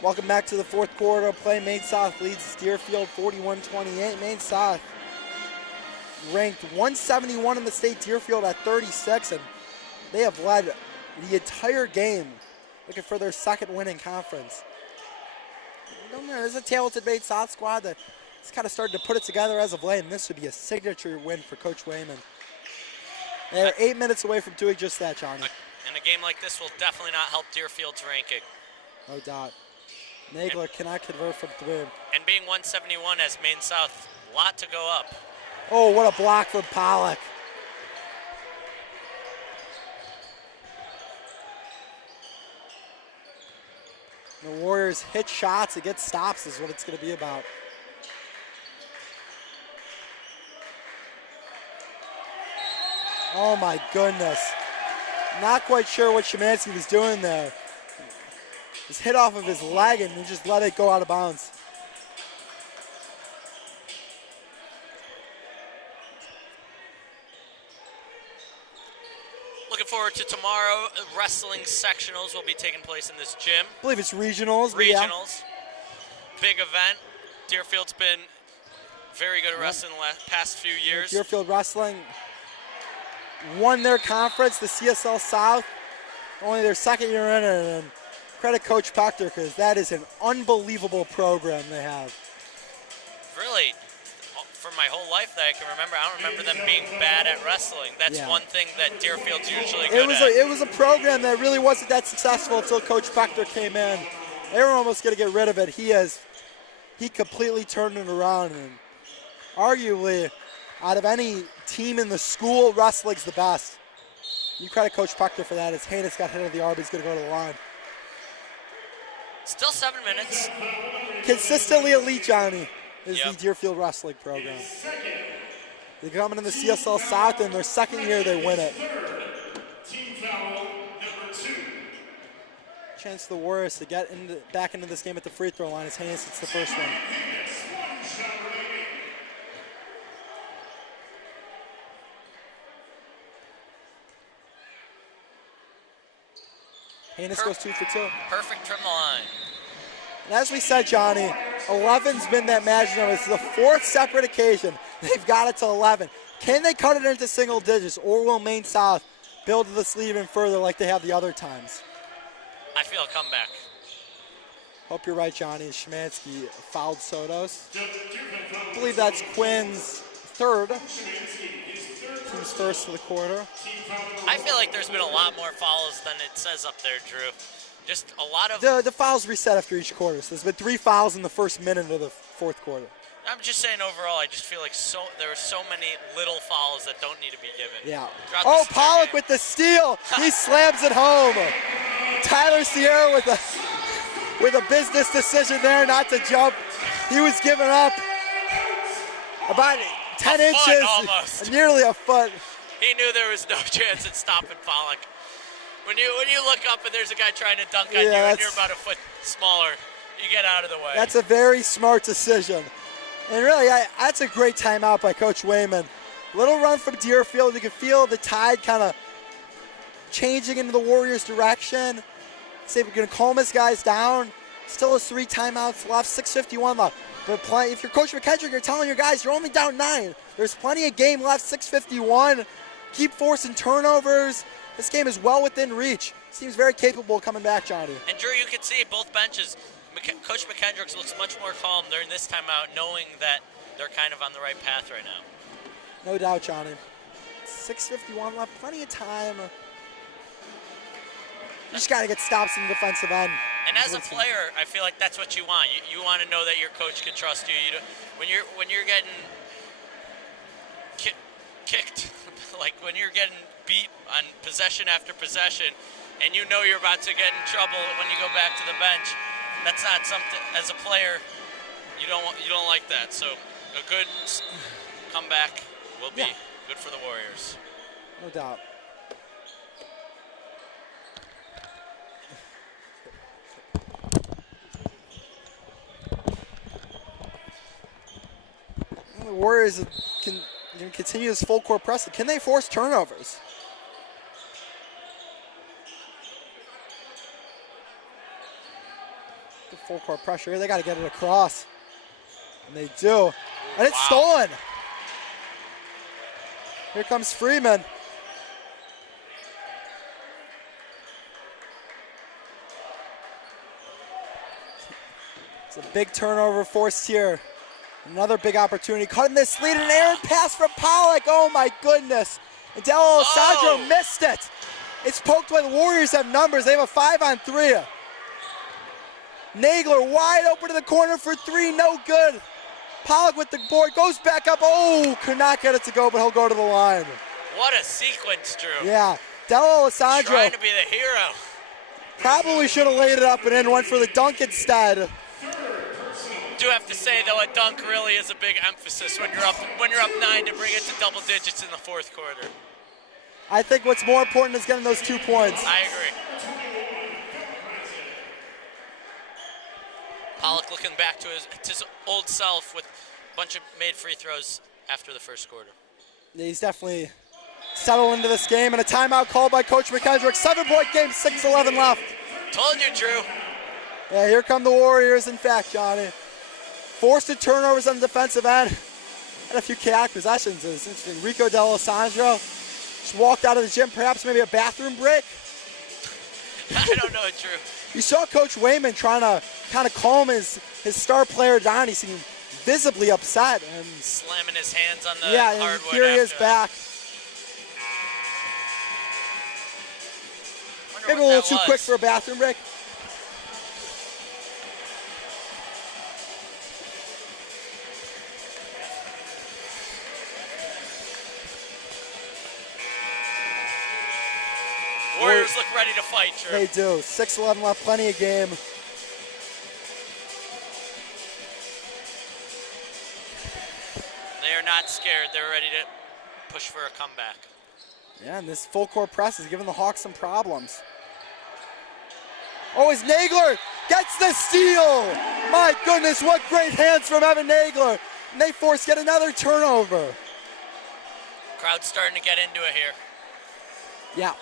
Welcome back to the fourth quarter of play. Maine South leads Deerfield 41-28. Maine South ranked 171 in the state, Deerfield at 36, and they have led the entire game, looking for their second win in conference. There's a talented Maine South squad that has kind of started to put it together as of late, and this would be a signature win for Coach Wayman. They're 8 minutes away from doing just that, Johnny. And a game like this will definitely not help Deerfield's ranking. No doubt. Nagler cannot convert from three. And being 171 has Maine South a lot to go up. Oh, what a block from Pollock. The Warriors hit shots and get stops is what it's going to be about. Oh my goodness. Not quite sure what Szymanski was doing there. Just hit off of his leg and he just let it go out of bounds. Looking forward to tomorrow. Wrestling sectionals will be taking place in this gym. I believe it's regionals. Regionals. Yeah. Big event. Deerfield's been very good at wrestling the past few years. Deerfield Wrestling won their conference, the CSL South. Only their second year in it. And credit Coach Proctor because that is an unbelievable program they have. Really, for my whole life that I can remember, I don't remember them being bad at wrestling. That's one thing that Deerfield's usually good at. It was a program that really wasn't that successful until Coach Proctor came in. They were almost going to get rid of it. He completely turned it around, and arguably, out of any team in the school, wrestling's the best. You credit Coach Proctor for that. As Hanus got hit of the arm, he's going to go to the line. Still 7 minutes. Consistently elite, Johnny, is the Deerfield Wrestling program. They're coming in the CSL South, and their second year they win it. Team foul number 2. chance for the Warriors to get back into this game at the free throw line as Haynes hits the first one. Haynes goes 2 for 2. Perfect from the line. And as we said, Johnny, 11's been that magic number. It's the 4th separate occasion they've got it to 11. Can they cut it into single digits, or will Maine South build this lead even further like they have the other times? I feel a comeback. Hope you're right, Johnny. Szymanski fouled Sotos. I believe that's Quinn's 3rd. Team's first of the quarter. I feel like there's been a lot more fouls than it says up there, Drew. Just a lot of... The fouls reset after each quarter. So there's been 3 fouls in the first minute of the 4th quarter. I'm just saying overall, I just feel like there are so many little fouls that don't need to be given. Yeah. Oh, Pollock with the steal. He slams it home. Tyler Sierra with a business decision there not to jump. He was giving up about 10 inches, almost. Nearly a foot. He knew there was no chance at stopping Pollock. When you look up and there's a guy trying to dunk on you and you're about a foot smaller, you get out of the way. That's a very smart decision. And really, that's a great timeout by Coach Wayman. Little run from Deerfield. You can feel the tide kind of changing into the Warriors' direction. Say we're going to calm his guys down. Still has 3 timeouts left, 6:51 left. But if you're Coach McKendrick, you're telling your guys you're only down 9. There's plenty of game left, 6:51. Keep forcing turnovers. This game is well within reach. Seems very capable of coming back, Johnny. And Drew, you can see both benches. Coach McKendrick looks much more calm during this timeout, knowing that they're kind of on the right path right now. No doubt, Johnny. 6:51 left, plenty of time. You just got to get stops in the defensive end. And as a player, I feel like that's what you want. You want to know that your coach can trust you. When you're getting kicked, like when you're getting beat on possession after possession, and you know you're about to get in trouble when you go back to the bench, that's not something as a player you don't like that. So a good comeback will be good for the Warriors. No doubt. The Warriors can continue this full court press. Can they force turnovers? The full court pressure here. They got to get it across. And they do. And it's stolen. Here comes Freeman. It's a big turnover forced here. Another big opportunity. Cutting this lead, an errant pass from Pollock. Oh my goodness. And Del Alessandro missed it. It's poked away. The Warriors have numbers. They have a 5-on-3. Nagler wide open to the corner for 3. No good. Pollock with the board. Goes back up. Oh, could not get it to go, but he'll go to the line. What a sequence, Drew. Yeah. Del Alessandro. Trying to be the hero. Probably should have laid it up and then went for the dunk instead. Do have to say though, a dunk really is a big emphasis when you're up 9 to bring it to double digits in the 4th quarter. I think what's more important is getting those 2 points. I agree. Pollock looking back to his old self with a bunch of made free throws after the 1st quarter. Yeah, he's definitely settled into this game, and a timeout called by Coach McKendrick. 7-point game, 6:11 left. Told you, Drew. Yeah, here come the Warriors, in fact, Johnny. Forced turnovers on the defensive end. And a few chaotic possessions. It's interesting. Rico Del Alessandro just walked out of the gym, perhaps maybe a bathroom break. I don't know, Drew. You saw Coach Wayman trying to kind of calm his star player down. He seemed visibly upset. And slamming his hands on the hardwood. And here he is back. Maybe a little too quick for a bathroom break. Warriors look ready to fight, Drew. They do. 6:11 left, plenty of game. They are not scared. They're ready to push for a comeback. Yeah, and this full court press is giving the Hawks some problems. Oh, as Nagler gets the steal. My goodness, what great hands from Evan Nagler. And they force yet another turnover. Crowd's starting to get into it here. Yeah.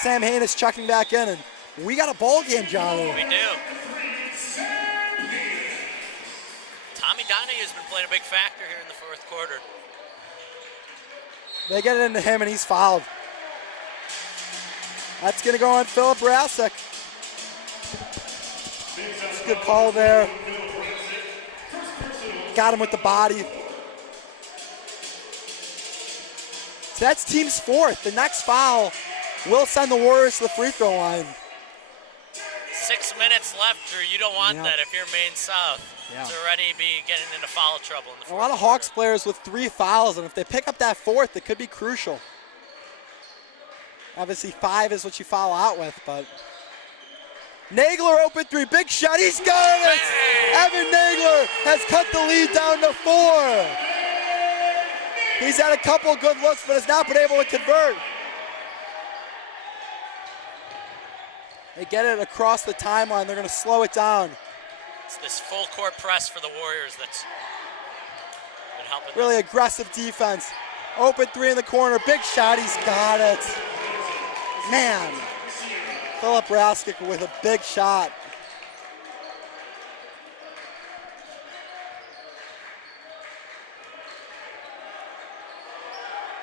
Sam Haynes checking back in, and we got a ball game, Johnny. We do. Tommy Donahue has been playing a big factor here in the fourth quarter. They get it into him, and he's fouled. That's going to go on Philip Rasick. That's a good call there. Got him with the body. So that's team's fourth. The next foul will send the Warriors to the free throw line. 6 minutes left, Drew. You don't want that if you're Maine South. Yeah. To already be getting into foul trouble in the A fourth lot of Hawks players with 3 fouls, and if they pick up that fourth, it could be crucial. Obviously, 5 is what you foul out with, but Nagler open 3, big shot, he's got it! Evan Nagler has cut the lead down to 4. He's had a couple good looks, but has not been able to convert. They get it across the timeline, they're gonna slow it down. It's this full court press for the Warriors that's been helping. Really aggressive defense. Open 3 in the corner, big shot, he's got it. Man, Philip Rasick with a big shot.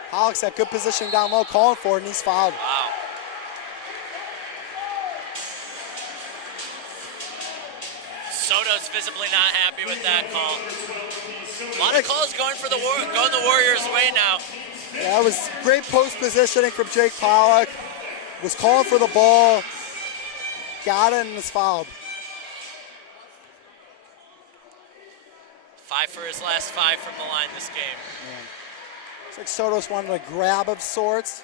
Pollock's got good position down low, calling for it, and he's fouled. Wow. Soto's visibly not happy with that call. A lot of calls going for the Warriors' way now. Yeah, that was great post positioning from Jake Pollock. Was calling for the ball, got it, and was fouled. 5 for his last 5 from the line this game. Yeah. Looks like Soto's wanted a grab of sorts.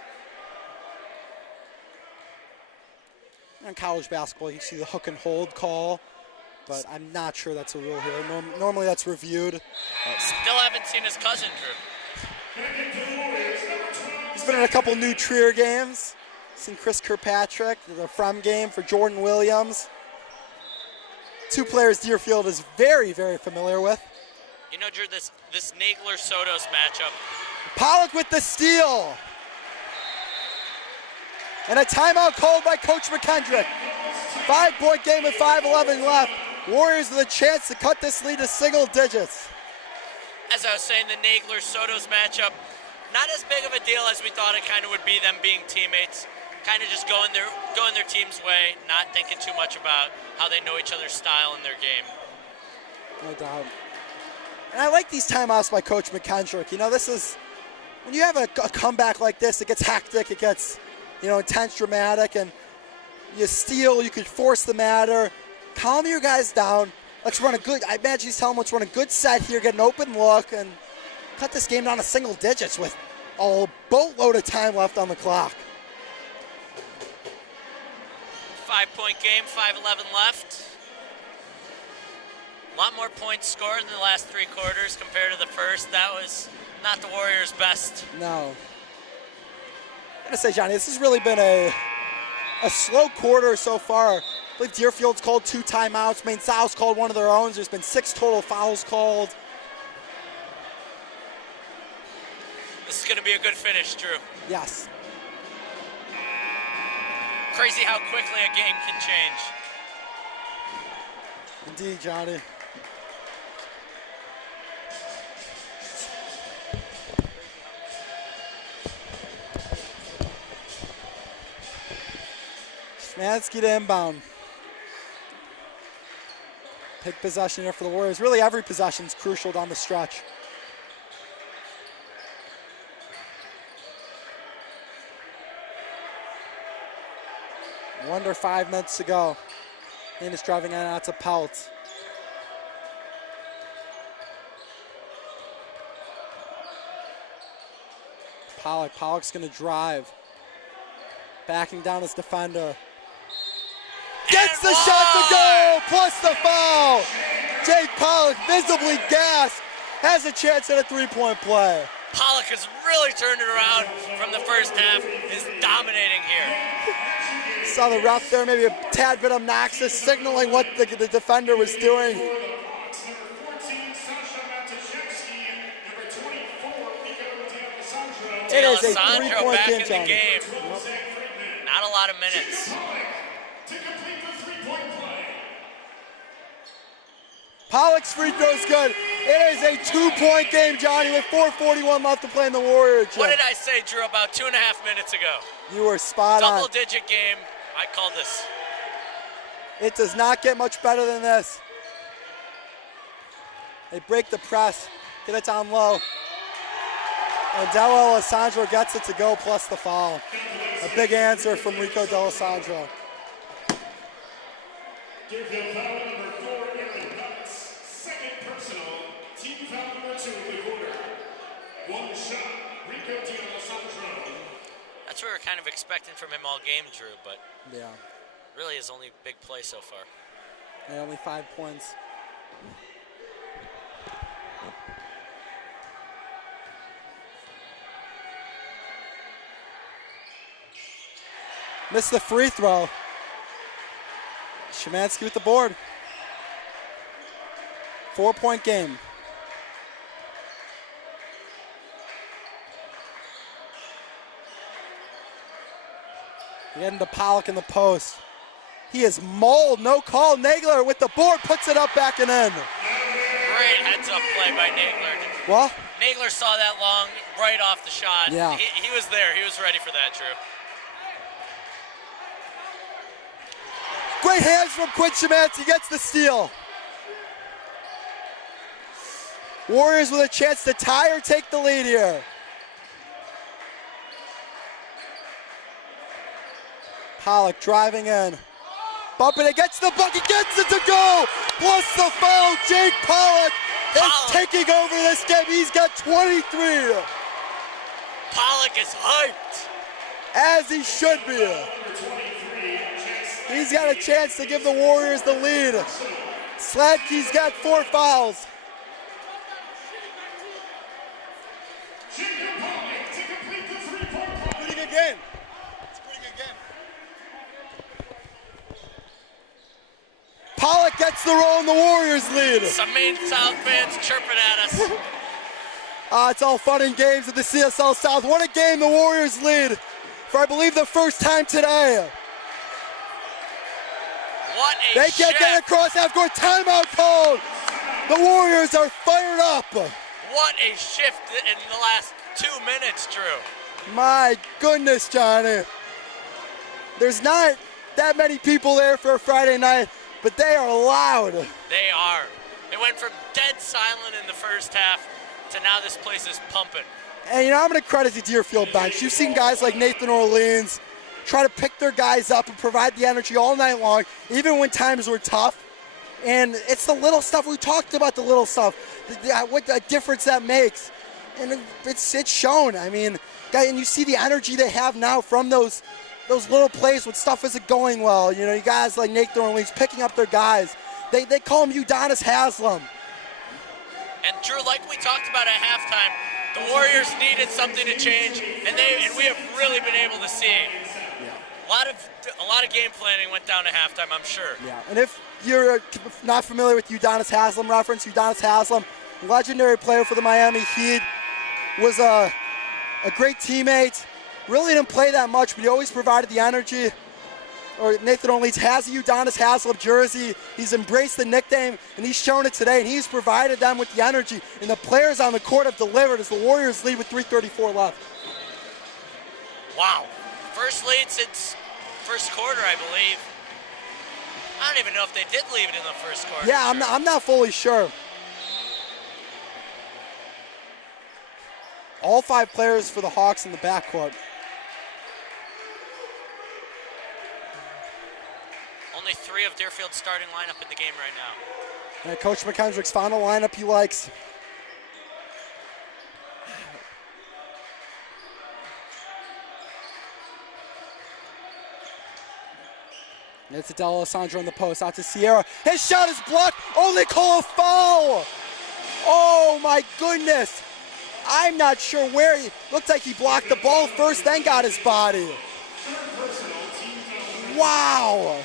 In college basketball, you see the hook and hold call, but I'm not sure that's a rule here. Normally that's reviewed. Still haven't seen his cousin, Drew. He's been in a couple new Trier games. Seen Chris Kirkpatrick, the From game for Jordan Williams. 2 players Deerfield is very, very familiar with. You know, Drew, this Nagler-Sotos matchup. Pollock with the steal. And a timeout called by Coach McKendrick. 5-point game with 5:11 left. Warriors with a chance to cut this lead to single digits. As I was saying, the Nagler-Sotos matchup, not as big of a deal as we thought it kind of would be, them being teammates. Kind of just going their team's way, not thinking too much about how they know each other's style and their game. No doubt. And I like these timeouts by Coach McKendrick. You know, this is, when you have a comeback like this, it gets hectic, it gets, intense, dramatic, and you steal, you could force the matter. Calm your guys down. Let's run I imagine he's telling them, let's run a good set here, get an open look, and cut this game down to single digits with a boatload of time left on the clock. 5-point game, 5:11 left. A lot more points scored in the last 3 quarters compared to the first. That was not the Warriors' best. No. I'm going to say, Johnny, this has really been a slow quarter so far. I believe Deerfield's called 2 timeouts. Maine South's called 1 of their own. There's been 6 total fouls called. This is going to be a good finish, Drew. Yes. Crazy how quickly a game can change. Indeed, Johnny. Smansky to inbound. Big possession here for the Warriors. Really every possession is crucial down the stretch. Under 5 minutes to go. And is driving in and out to Pelt. Pollock's going to drive. Backing down his defender. Gets the shot to go, plus the foul. Jake Pollock, visibly gassed, has a chance at a 3-point play. Pollock has really turned it around from the first half, is dominating here. Saw the ref there, maybe a tad bit obnoxious, signaling what the defender was doing. It is a 3-point back game, in the game. Not a lot of minutes. Pollock's free throw's good. It is a 2-point game, Johnny, with 4:41 left to play in the Warrior Gym. What did I say, Drew, about 2.5 minutes ago? You were spot on. Double-digit game. I called this. It does not get much better than this. They break the press, get it down low. And Del Alessandro gets it to go, plus the foul. A big answer from Rico Del Alessandro. Deerfield foul number 4, Aaron Butts. Second personal, team foul number 2 of the quarter. One shot, Rico Del Alessandro. That's what we were kind of expecting from him all game, Drew, but Yeah, really his only big play so far. and only 5 points. Missed the free throw. Szymanski with the board. 4-point game. Getting to Pollock in the post. He is mauled, no call. Nagler with the board, puts it up, back and in. Great heads-up play by Nagler. What? Nagler saw that long, right off the shot. Yeah. He was there. He was ready for that, Drew. Great hands from Quinn Szymanski, gets the steal. Warriors with a chance to tie or take the lead here. Pollock driving in. Bumping it, gets the bucket, gets it to go! Plus the foul, Jake Pollock is taking over this game. He's got 23. Pollock is hyped. As he should be. He's got a chance to give the Warriors the lead. Sladke's got 4 fouls. Pretty good game. It's a pretty good game. Pollock gets the roll and the Warriors lead. Some Maine South fans chirping at us. It's all fun and games at the CSL South. What a game, the Warriors lead for, I believe, the first time today. What a They can't get it across half court. Timeout called. The Warriors are fired up. What a shift in the last 2 minutes, Drew. My goodness, Johnny. There's not that many people there for a Friday night, but they are loud. They are. It went from dead silent in the first half to now this place is pumping. And, I'm going to credit the Deerfield bench. You've seen guys like Nathan Orleans try to pick their guys up and provide the energy all night long, even when times were tough. And it's the little stuff. We talked about the little stuff, what a difference that makes. And it's shown. I mean, and you see the energy they have now from those little plays when stuff isn't going well. You guys like Nathan Orleans picking up their guys. They call him Udonis Haslam. And Drew, like we talked about at halftime, the Warriors needed something to change, and we have really been able to see it. A lot of game planning went down at halftime, I'm sure. Yeah, and if you're not familiar with Udonis Haslam reference, Udonis Haslam, legendary player for the Miami Heat, was a great teammate. Really didn't play that much, but he always provided the energy. Or Nathan Orleans has a Udonis Haslam jersey. He's embraced the nickname, and he's shown it today, and he's provided them with the energy. And the players on the court have delivered as the Warriors lead with 3:34 left. Wow. First lead since first quarter, I believe. I don't even know if they did leave it in the first quarter. Yeah, I'm not fully sure. All 5 players for the Hawks in the backcourt. Only 3 of Deerfield's starting lineup in the game right now. And Coach McKendrick's found a lineup he likes. And it's Del Alessandro in the post, out to Sierra. His shot is blocked. Oh, they call a foul. Oh, my goodness. I'm not sure where he looked like he blocked the ball first, then got his body. Wow.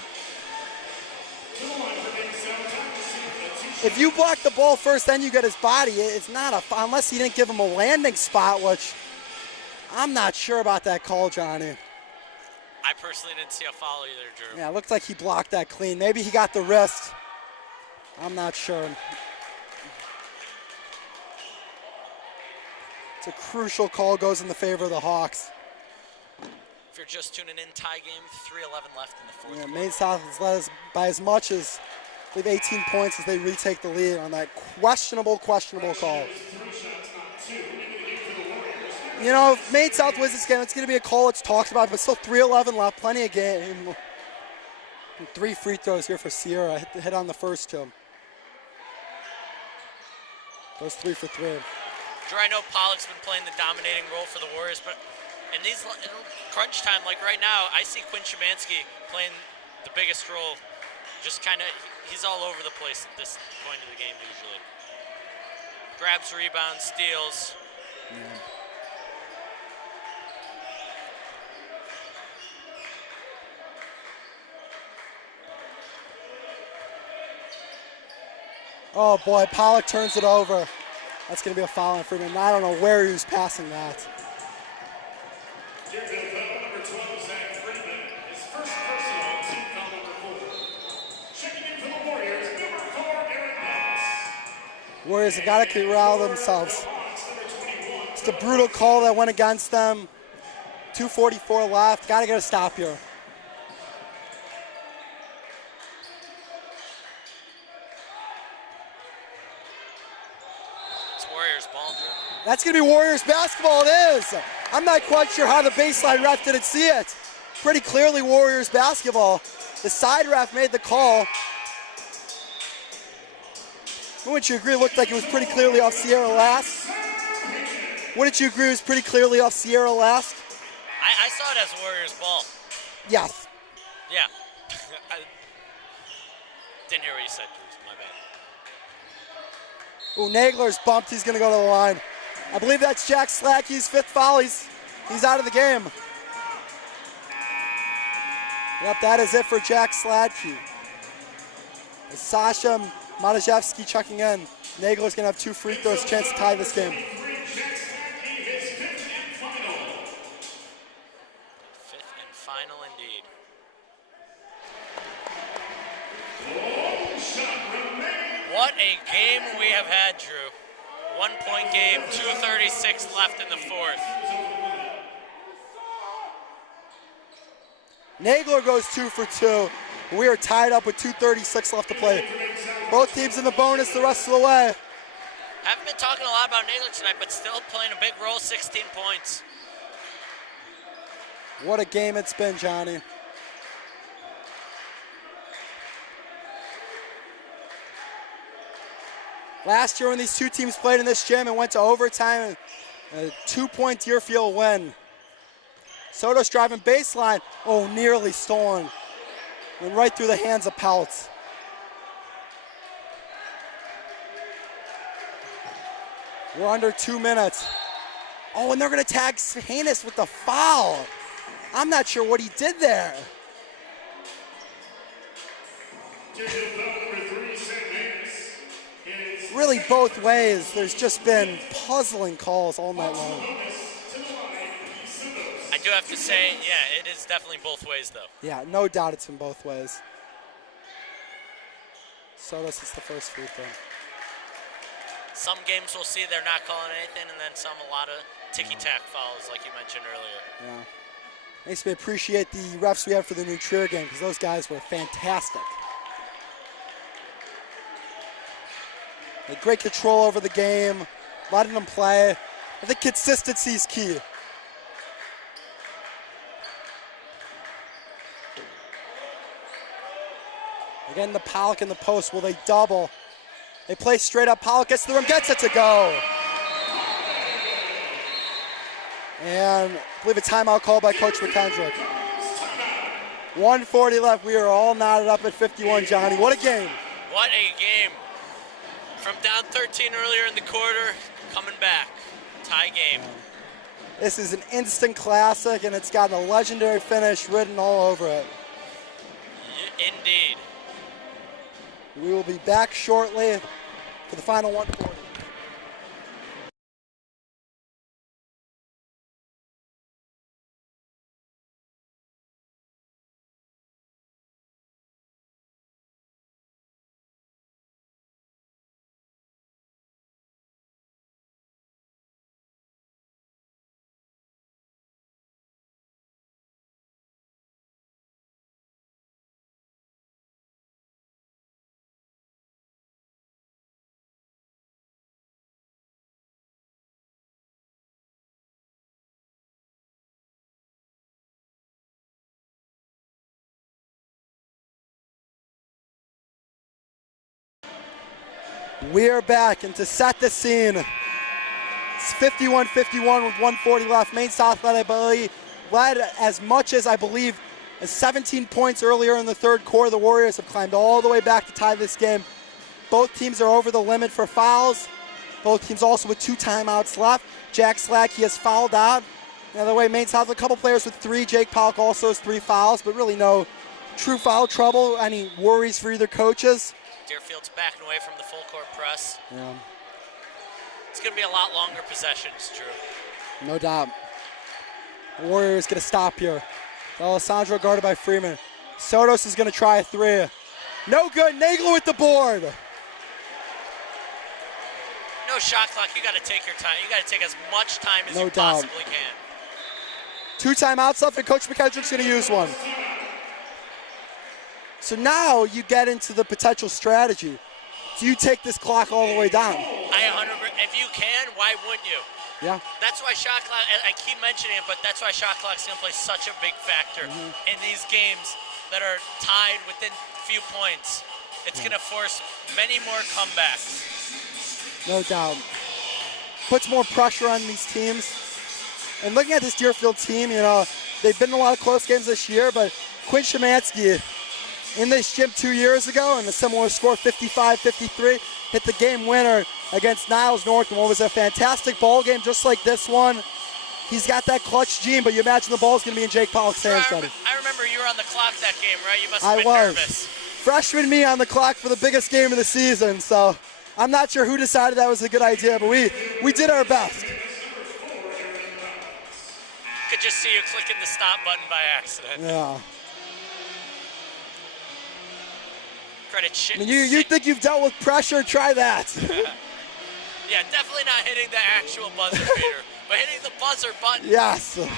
If you block the ball first, then you get his body. It's not a foul, unless he didn't give him a landing spot, which I'm not sure about that call, Johnny. I personally didn't see a foul either, Drew. Yeah, it looked like he blocked that clean. Maybe he got the wrist. I'm not sure. It's a crucial call, goes in the favor of the Hawks. If you're just tuning in, tie game, 3:11 left in the fourth quarter. Maine South has led us by as much as, I believe, 18 points as they retake the lead on that questionable call. You know, if Maine South wins this game, it's going to be a call it's talked about, but still 3:11 left, plenty of game. And 3 free throws here for Sierra. Hit on the first two. Those 3 for 3. Drew, I know Pollock's been playing the dominating role for the Warriors, but in crunch time, like right now, I see Quinn Szymanski playing the biggest role. Just kind of, he's all over the place at this point of the game usually. Grabs, rebounds, steals. Yeah. Oh boy, Pollock turns it over. That's going to be a foul on Freeman. I don't know where he was passing that. Deerfield foul number 12, Zach Freeman. His first personal, team foul number 4. Checking in for the Warriors, number 4, Aaron Dennis. Warriors have got to corral themselves. It's a brutal call that went against them. 2:44 left. Got to get a stop here. That's going to be Warriors basketball. It is. I'm not quite sure how the baseline ref didn't see it. Pretty clearly Warriors basketball. The side ref made the call. Wouldn't you agree it looked like it was pretty clearly off Sierra last? Wouldn't you agree it was pretty clearly off Sierra last? I saw it as Warriors ball. Yes. Yeah. I didn't hear what you said, Drew. My bad. Ooh, Nagler's bumped. He's going to go to the line. I believe that's Jack Slackey's 5th foul. He's out of the game. Yep, that is it for Jack Sladkey. Sasha Matajewski checking in. Nagler's going to have 2 free throws, chance to tie this game. 5th and final indeed. What a game we have had, Drew. 1-point game, 2:36 left in the fourth. Nagler goes 2 for 2. We are tied up with 2:36 left to play. Both teams in the bonus the rest of the way. Haven't been talking a lot about Nagler tonight, but still playing a big role, 16 points. What a game it's been, Johnny. Last year when these two teams played in this gym, it went to overtime, a 2-point Deerfield win. Soto's driving baseline. Oh, nearly stolen. Went right through the hands of Peltz. We're under 2 minutes. Oh, and they're going to tag Haynes with the foul. I'm not sure what he did there. Really both ways. There's just been puzzling calls all night long. I do have to say, yeah, it is definitely both ways, though. Yeah, no doubt it's in both ways. Soto hits the first free throw. Some games we'll see they're not calling anything, and then some a lot of ticky-tack fouls, like you mentioned earlier. Yeah. Makes me appreciate the refs we have for the New Trier game, because those guys were fantastic. They had great control over the game, letting them play. I think consistency is key. Again, the Pollock in the post. Will they double? They play straight up. Pollock gets to the rim, gets it to go. And I believe a timeout called by Coach McKendrick. 1:40 left. We are all knotted up at 51, Johnny. What a game. What a game. From down 13 earlier in the quarter, coming back. Tie game. This is an instant classic, and it's got a legendary finish written all over it. We will be back shortly for the final 140. We are back, and to set the scene, it's 51-51 with 140 left. Maine South led, I believe, led as much as, I believe, as 17 points earlier in the third quarter. The Warriors have climbed all the way back to tie this game. Both teams are over the limit for fouls. Both teams also with 2 timeouts left. Jack Slack, he has fouled out. The other way, Maine South, a couple players with 3. Jake Pollock also has 3 fouls, but really no true foul trouble. Any worries for either coaches? Deerfield's backing away from the full court press. Yeah. It's going to be a lot longer possessions, Drew. No doubt. The Warriors get a stop here. Alessandro guarded by Freeman. Sotos is going to try a 3. No good. Nagler with the board. No shot clock. You got to take your time. You got to take as much time as No you doubt. possibly can. 2 timeouts left, and Coach McKendrick's going to use one. So now you get into the potential strategy. Do you take this clock all the way down? If you can, why wouldn't you? Yeah. That's why shot clock, and I keep mentioning it, but that's why shot clock's going to play such a big factor in these games that are tied within a few points. It's going to force many more comebacks. No doubt. Puts more pressure on these teams. And looking at this Deerfield team, you know, they've been in a lot of close games this year, but Quinn Szymanski in this gym 2 years ago in a similar score, 55-53, hit the game winner against Niles North in what was a fantastic ball game just like this one. He's got that clutch gene, but you imagine the ball's going to be in Jake Pollock's hands. I remember you were on the clock that game, right? You must have been nervous. Freshman me on the clock for the biggest game of the season, so I'm not sure who decided that was a good idea, but we did our best. Could just see you clicking the stop button by accident. Yeah. Credit shit. I mean, you think you've dealt with pressure? Try that. Yeah, definitely not hitting the actual buzzer beater, but hitting the buzzer button. Yes. That's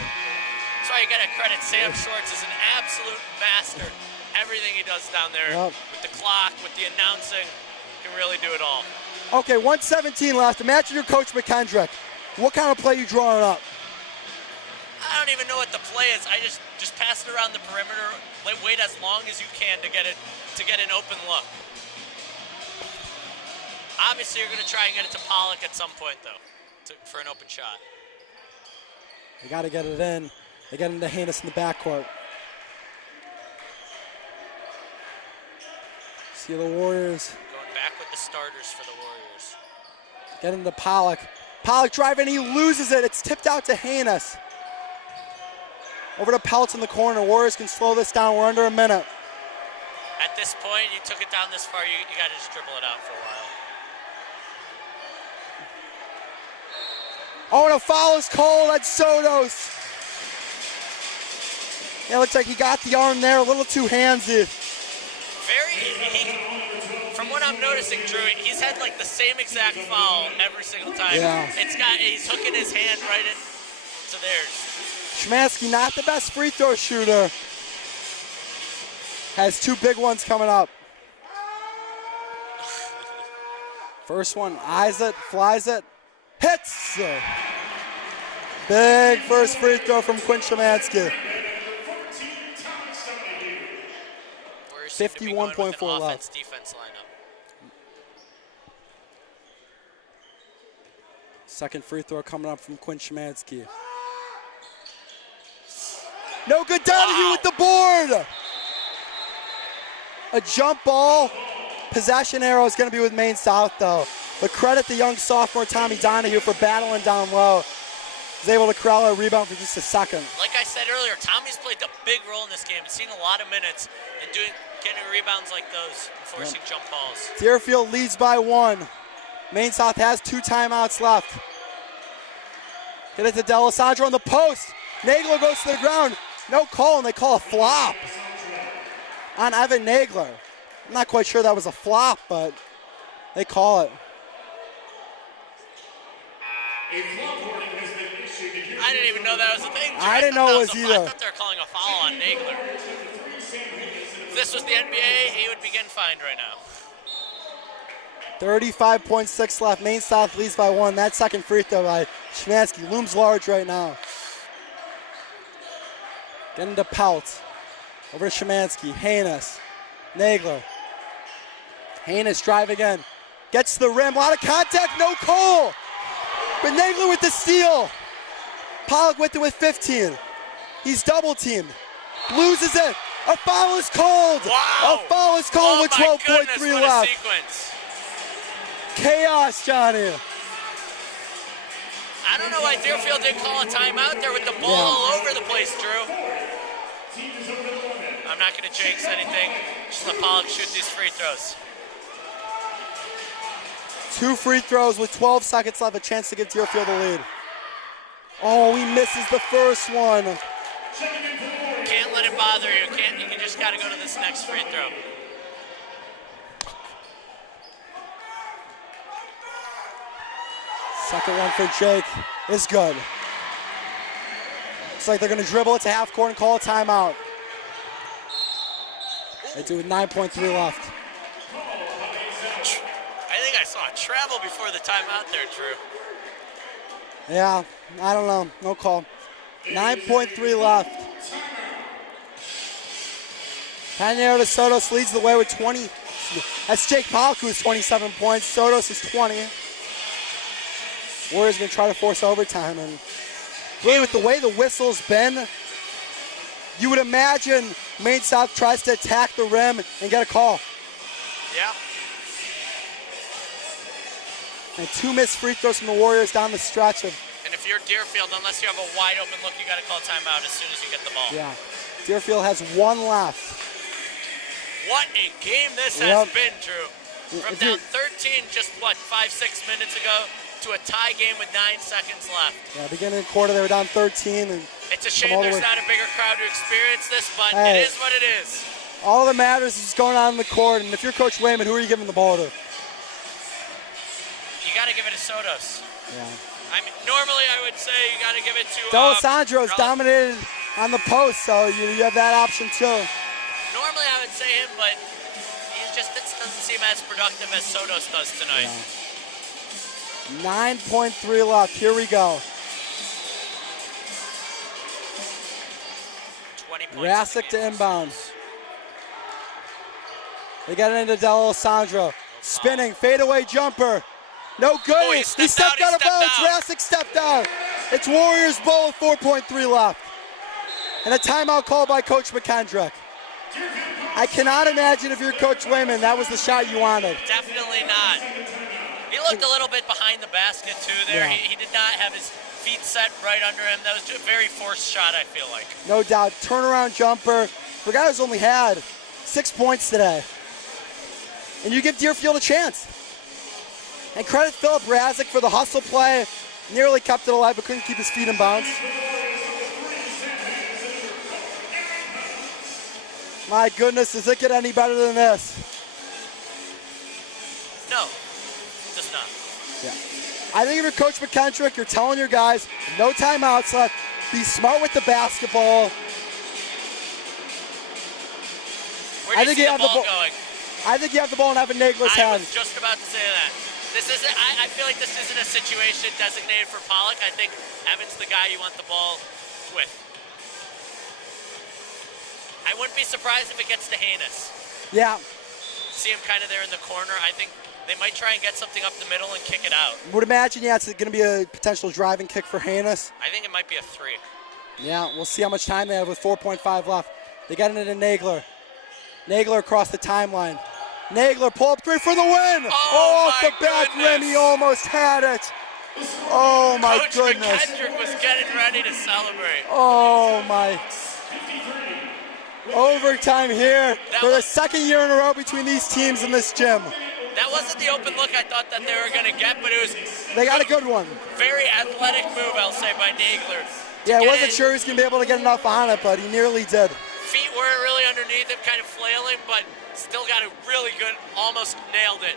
why you got to credit Sam Schwartz as an absolute master. Everything he does down there with the clock, with the announcing, can really do it all. Okay, 1:17 left. Imagine you're Coach McKendrick. What kind of play you drawing up? I don't even know what the play is. I just pass it around the perimeter, wait as long as you can to get an open look. Obviously, you're going to try and get it to Pollock at some point, though, for an open shot. They got to get it in. They get into Hanus in the backcourt. See the Warriors. Going back with the starters for the Warriors. Get into Pollock. Pollock driving, he loses it. It's tipped out to Hanus. Over to Peltz in the corner. Warriors can slow this down. We're under a minute. At this point, you took it down this far, you got to just dribble it out for a while. Oh, and a foul is called on Sotos. Yeah, looks like he got the arm there, a little too handsy. From what I'm noticing, Drew, he's had like the same exact foul every single time. Yeah. He's hooking his hand right into theirs. Szymanski, not the best free throw shooter. Has 2 big ones coming up. First one, eyes it, flies it, hits! Big first free throw from Quinn Szymanski. 51.4 left. Defense lineup. Second free throw coming up from Quinn Szymanski. No good, Donahue with the board! A jump ball. Possession arrow is going to be with Maine South, though. But credit the young sophomore Tommy Donahue for battling down low. was able to corral a rebound for just a second. Like I said earlier, Tommy's played a big role in this game. He's seen a lot of minutes and getting rebounds like those and forcing jump balls. Deerfield leads by 1. Maine South has 2 timeouts left. Get it to D'Alessandro on the post. Nagler goes to the ground. No call, and they call a flop on Evan Nagler. I'm not quite sure that was a flop, but they call it. I didn't even know that was a thing. I didn't know it was either. I thought they were calling a foul on Nagler. If this was the NBA, he would be getting fined right now. 35.6 left. Maine South leads by 1. That second free throw by Szymanski looms large right now. Getting to Pelt. Over to Szymanski. Haynes. Nagler. Haynes drive again. Gets to the rim. A lot of contact. No call. But Nagler with the steal. Pollock with it with 15. He's double teamed. Loses it. A foul is called. Wow. A foul is called with 12.3 left. Sequence. Chaos, Johnny. I don't know why Deerfield didn't call a timeout there with the ball all over the place, Drew. I'm not going to jinx anything. Just let Pollock shoot these free throws. 2 free throws with 12 seconds left, a chance to give Deerfield the lead. Oh, he misses the first one. Can't let it bother you. You just got to go to this next free throw. Second one for Jake is good. Looks like they're going to dribble it to half court and call a timeout. They do with 9.3 left. I think I saw a travel before the timeout there, Drew. Yeah, I don't know. No call. 9.3 left. Panero de Sotos leads the way with 20. That's Jake Pollock, who's 27 points. Sotos is 20. Warriors going to try to force overtime. And really, with the way the whistle's been, you would imagine Maine South tries to attack the rim and get a call. Yeah. And 2 missed free throws from the Warriors down the stretch of. And if you're Deerfield, unless you have a wide open look, you got to call timeout as soon as you get the ball. Yeah. Deerfield has 1 left. What a game this has been, Drew. From down 13 just, 5-6 minutes ago to a tie game with 9 seconds left. Yeah, beginning of the quarter, they were down 13. And it's a shame there's not a bigger crowd to experience this, but hey, it is what it is. All that matters is what's going on in the court, and if you're Coach Wayman, who are you giving the ball to? You got to give it to Sotos. Yeah. I mean, normally I would say you got to give it to D'Alessandro's dominated on the post, so you have that option too. Normally I would say him, but he just doesn't seem as productive as Sotos does tonight. Yeah. 9.3 left. Here we go. 20 points. Rasic to inbound. They got it into D'Alessandro. Spinning, fadeaway jumper. No good. Oh, he stepped out of bounds. Rasic stepped out. It's Warriors ball with 4.3 left. And a timeout called by Coach McKendrick. I cannot imagine if you're Coach Wayman, that was the shot you wanted. Definitely not. He looked a little bit behind the basket too there. Yeah. He did not have his feet set right under him. That was a very forced shot, I feel like. No doubt. Turnaround jumper for a guy who's only had 6 points today. And you give Deerfield a chance. And credit Philip Rasic for the hustle play. Nearly kept it alive, but couldn't keep his feet in bounds. My goodness, does it get any better than this? No, just not. Yeah. I think if you're Coach McKendrick, you're telling your guys, no timeouts left. Be smart with the basketball. Where do you see the ball going? I think you have the ball in Evan Nagler's hands. I was just about to say that. This isn't. I feel like this isn't a situation designated for Pollock. I think Evan's the guy you want the ball with. I wouldn't be surprised if it gets to Haynes. Yeah. See him kind of there in the corner. I think they might try and get something up the middle and kick it out. Would imagine, yeah, it's going to be a potential driving kick for Haynes. I think it might be a 3. Yeah, we'll see how much time they have with 4.5 left. They got it into Nagler. Nagler across the timeline. Nagler pull up 3 for the win. Oh Off the back rim, he almost had it. Oh my Coach goodness. McKendrick was getting ready to celebrate. Oh my. Overtime here for the second year in a row between these teams in this gym. That wasn't the open look I thought that they were going to get, but it was They got a good one. very athletic move, I'll say, by Nagler. Yeah, I wasn't sure he was going to be able to get enough on it, but he nearly did. Feet weren't really underneath him, kind of flailing, but still got it really good, almost nailed it.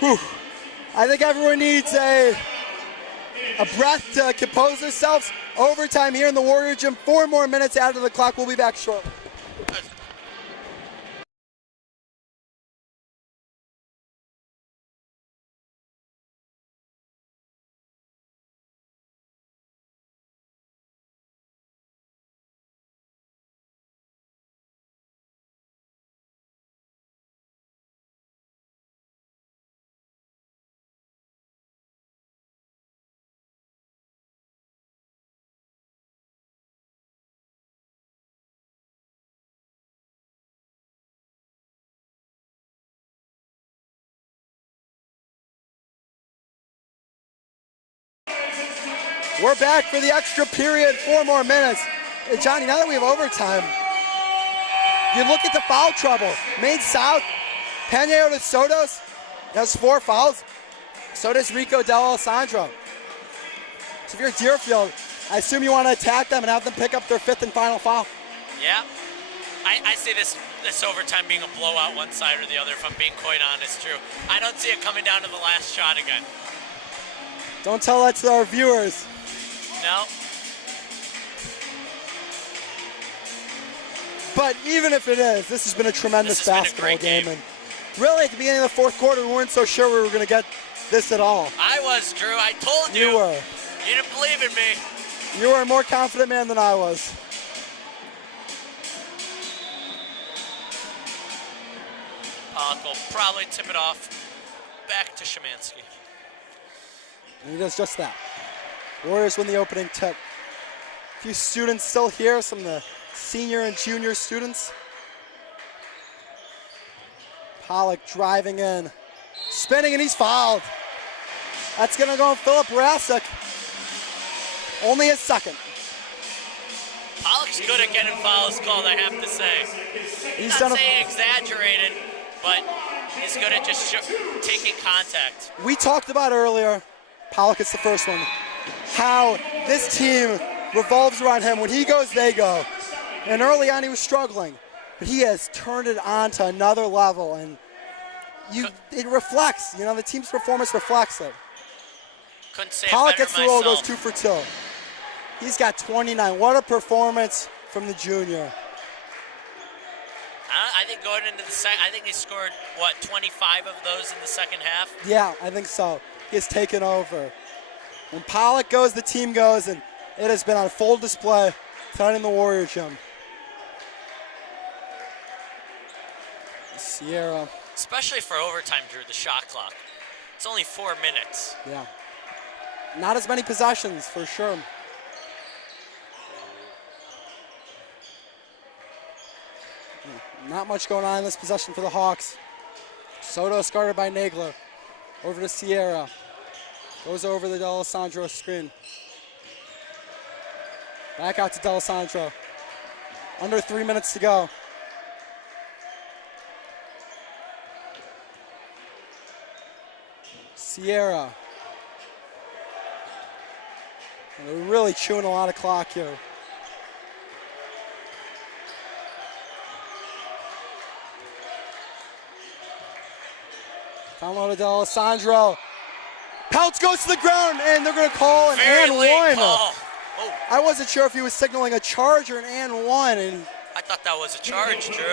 Whew. I think everyone needs a breath to compose themselves. Overtime here in the Warrior Gym. 4 more minutes out of the clock. We'll be back shortly. We're back for the extra period, 4 more minutes. Hey, Johnny, now that we have overtime, you look at the foul trouble. Maine South, Paneo to Sotos, has 4 fouls. So does Rico Del Alessandro. So if you're Deerfield, I assume you want to attack them and have them pick up their 5th and final foul. Yeah. I see this overtime being a blowout one side or the other, if I'm being quite honest, Drew. I don't see it coming down to the last shot again. Don't tell that to our viewers. No. But even if it is, this has been a tremendous basketball game. And really, at the beginning of the 4th quarter, we weren't so sure we were going to get this at all. I was, Drew. I told you. You were. You didn't believe in me. You were a more confident man than I was. Pollock will probably tip it off back to Szymanski. And he does just that. Warriors win the opening tip. A few students still here, some of the senior and junior students. Pollock driving in, spinning, and he's fouled. That's going to go on Philip Rasek. Only his 2nd. Pollock's good at getting fouls called, I have to say. He's not saying exaggerated, but he's good at just taking contact. We talked about earlier, Pollock is the first one, how this team revolves around him. When he goes, they go. And early on he was struggling, but he has turned it on to another level, and it reflects, the team's performance reflects it. Couldn't say Pollock it better gets the roll, goes myself. 2 for 2. He's got 29. What a performance from the junior. I think going into the second, I think he scored, 25 of those in the second half? Yeah, I think so. He has taken over. When Pollock goes, the team goes, and it has been on full display tonight in the Warrior Gym. Sierra. Especially for overtime, Drew, the shot clock. It's only 4 minutes. Yeah. Not as many possessions, for sure. Not much going on in this possession for the Hawks. Soto guarded by Nagler. Over to Sierra. Goes over the D'Alessandro screen. Back out to D'Alessandro. Under 3 minutes to go. Sierra. And they're really chewing a lot of clock here. Down low to D'Alessandro. Peltz goes to the ground, and they're going to call an Very and late one. call. Oh, I wasn't sure if he was signaling a charge or an and one. And I thought that was a charge, Drew.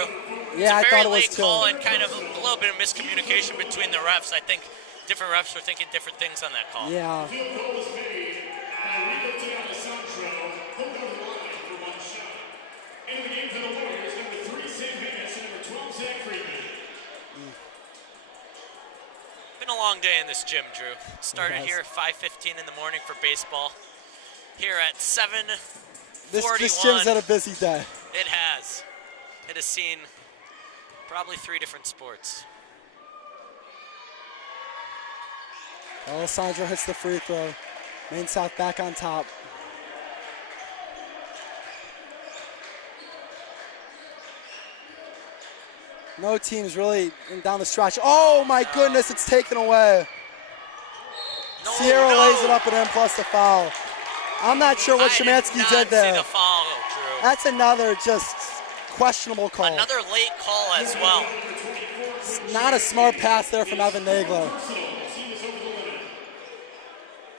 yeah, I it's a thought very it was late too. call and kind of a little bit of miscommunication between the refs. I think different refs were thinking different things on that call. Yeah. Field goal was made by Rico D'Alessandro. He'll go to the line for 1 shot. Into the game for the Warriors, number 3, Sam Hayes, and number 12, Zach Friedman. Been a long day in this gym, Drew. Started has. here at 5:15 in the morning for baseball. Here at 7:41. This gym's had a busy day. It has. It has seen probably 3 different sports. Alessandro hits the free throw. Maine South back on top. No team's really down the stretch. Oh my goodness, it's taken away. No, Sierra lays it up and in plus the foul. I'm not sure what Szymanski did there. See the foul, Drew. That's another just questionable call. Another late call as well. It's not a smart pass there from Evan Nagler.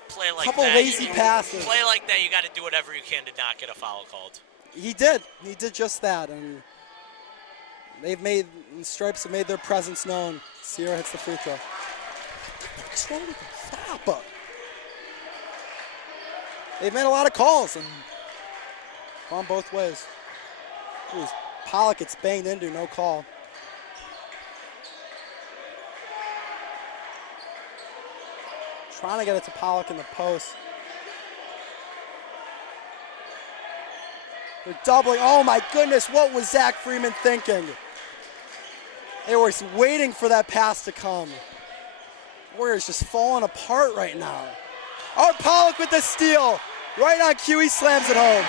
Play like Couple that. lazy passes. Play like that, you got to do whatever you can to not get a foul called. He did. He did just that, and the Stripes have made their presence known. Sierra hits the free throw. Stop. They've made a lot of calls and gone both ways. Ooh, Pollock gets banged into, no call. Trying to get it to Pollock in the post. They're doubling. Oh my goodness, what was Zach Freeman thinking? They were waiting for that pass to come. Warriors just falling apart right now. Oh, Pollock with the steal. Right on cue, he slams it home.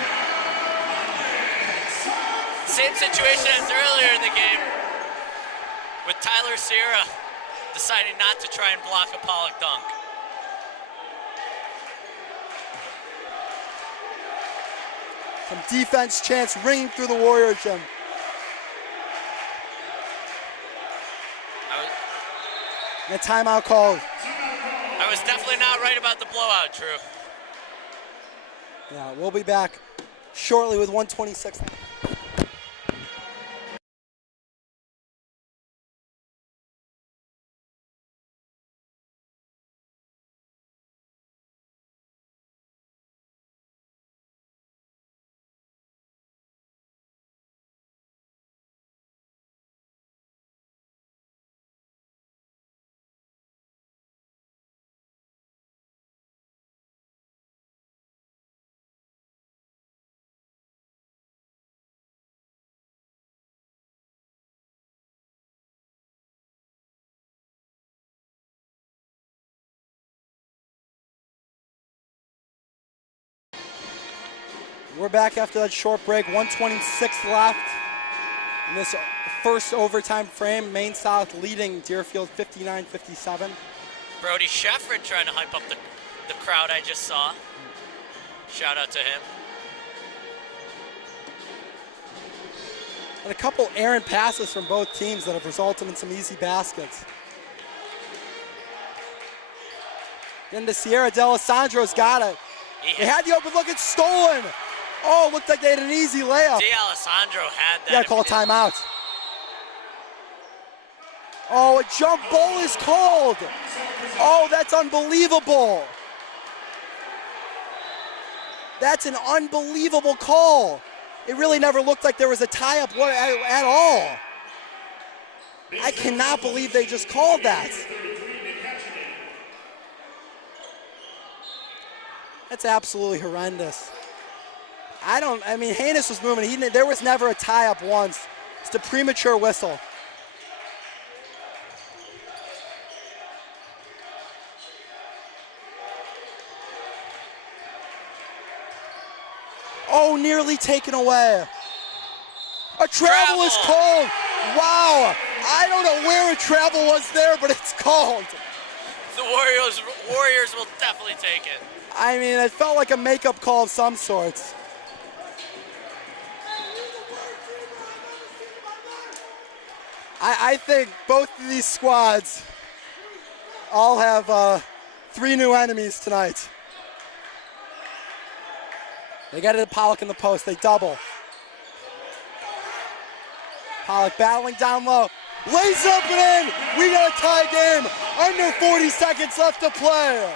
Same situation as earlier in the game with Tyler Sierra deciding not to try and block a Pollock dunk. Some defense chants ringing through the Warrior gym. And a timeout called. I was definitely not right about the blowout, Drew. Yeah, we'll be back shortly with 1:26. We're back after that short break. 1:26 left in this first overtime frame. Maine South leading Deerfield 59-57. Brody Sheffrin trying to hype up the crowd I just saw. Shout out to him. And a couple errant passes from both teams that have resulted in some easy baskets. Then to Sierra D'Alessandro's got it. They had the open look, it's stolen. Oh, looked like they had an easy layup. D'Alessandro had that. You gotta call a timeout. Oh, a jump ball is called. Oh, that's unbelievable. That's an unbelievable call. It really never looked like there was a tie-up at all. I cannot believe they just called that. That's absolutely horrendous. I mean, Haynes was moving. There was never a tie-up once. It's a premature whistle. Oh, nearly taken away. A travel is called. Wow. I don't know where a travel was there, but it's called. The Warriors will definitely take it. I mean, it felt like a makeup call of some sorts. I think both of these squads all have 3 new enemies tonight. They got it to Pollock in the post. They double. Pollock battling down low. Lays up and in. We got a tie game. Under 40 seconds left to play.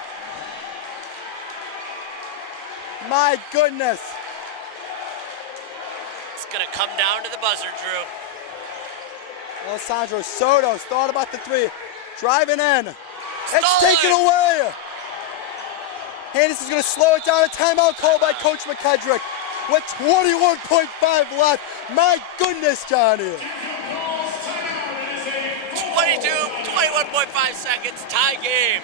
My goodness. It's going to come down to the buzzer, Drew. Alessandro Soto's thought about the 3. Driving in. It's taken away. Haynes is going to slow it down. A timeout call by Coach McKedrick with 21.5 left. My goodness, Johnny. 21.5 seconds, tie game.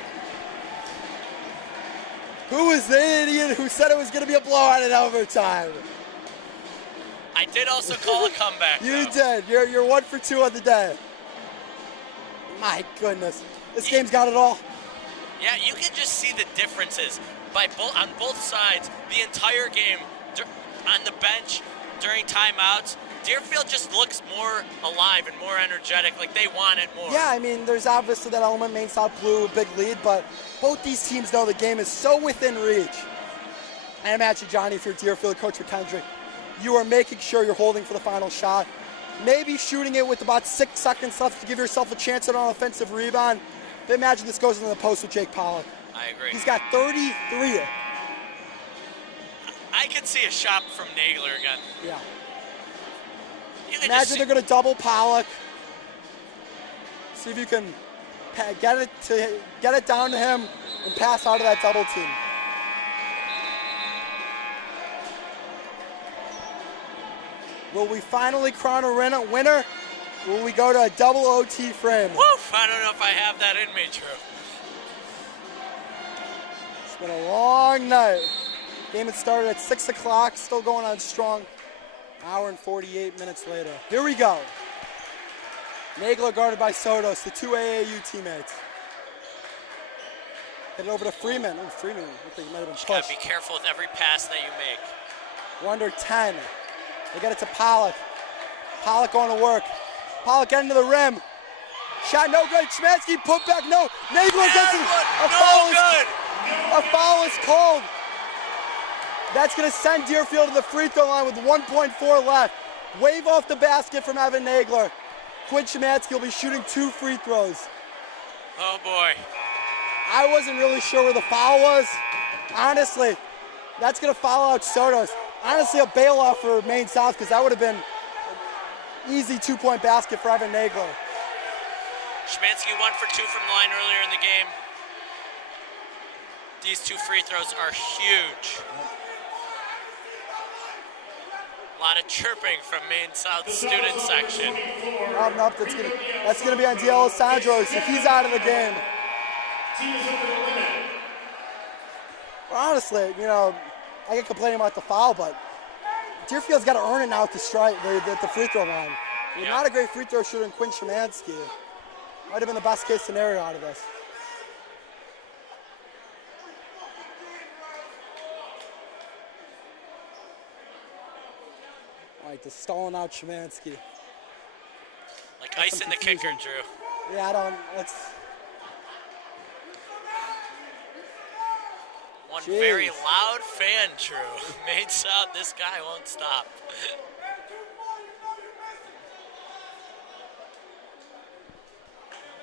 Who was the idiot who said it was going to be a blowout in overtime? I did also call a comeback. You though. did. You're 1 for 2 on the day. My goodness. This game's got it all. Yeah, you can just see the differences on both sides. The entire game, on the bench, during timeouts, Deerfield just looks more alive and more energetic, like they want it more. Yeah, I mean, there's obviously that element. Maine South blew a big lead, but both these teams know the game is so within reach. I imagine, Johnny, if you're Deerfield coach McKendrick, you are making sure you're holding for the final shot. Maybe shooting it with about 6 seconds left to give yourself a chance at an offensive rebound. But imagine this goes into the post with Jake Pollock. I agree. He's got 33. I could see a shot from Nagler again. Yeah. Imagine they're going to double Pollock. See if you can get it down to him and pass out of that double team. Will we finally crown a winner? Will we go to a double OT frame? Woof! I don't know if I have that in me, Drew. It's been a long night. Game had started at 6 o'clock, still going on strong. Hour and 48 minutes later. Here we go. Nagler guarded by Sotos, the 2 AAU teammates. Hit it over to Freeman. Oh, Freeman, I think he might have been pushed. You gotta be careful with every pass that you make. We're under 10. They get it to Pollock. Pollock going to work. Pollock getting to the rim. Shot no good. Szymanski put back. No. Nagler gets it. A foul is called. That's going to send Deerfield to the free throw line with 1.4 left. Wave off the basket from Evan Nagler. Quinn Szymanski will be shooting 2 free throws. Oh boy. I wasn't really sure where the foul was. Honestly, that's going to foul out Sotos. Honestly, a bailout for Maine South because that would have been an easy 2-point basket for Evan Nagler. Szymanski 1 for 2 from the line earlier in the game. These 2 free throws are huge. A lot of chirping from Maine South student section. Nope, that's gonna be on D'Alessandro, so he's out of the game. Well, honestly, you know, I get complaining about the foul, but Deerfield's got to earn it now at the free throw line. Yep. Not a great free throw shooter in Quinn Szymanski. Might have been the best case scenario out of this. All right, just stalling out Szymanski. Like ice in the kicker, Drew. Yeah, One very loud fan, Drew. Maine South, this guy won't stop.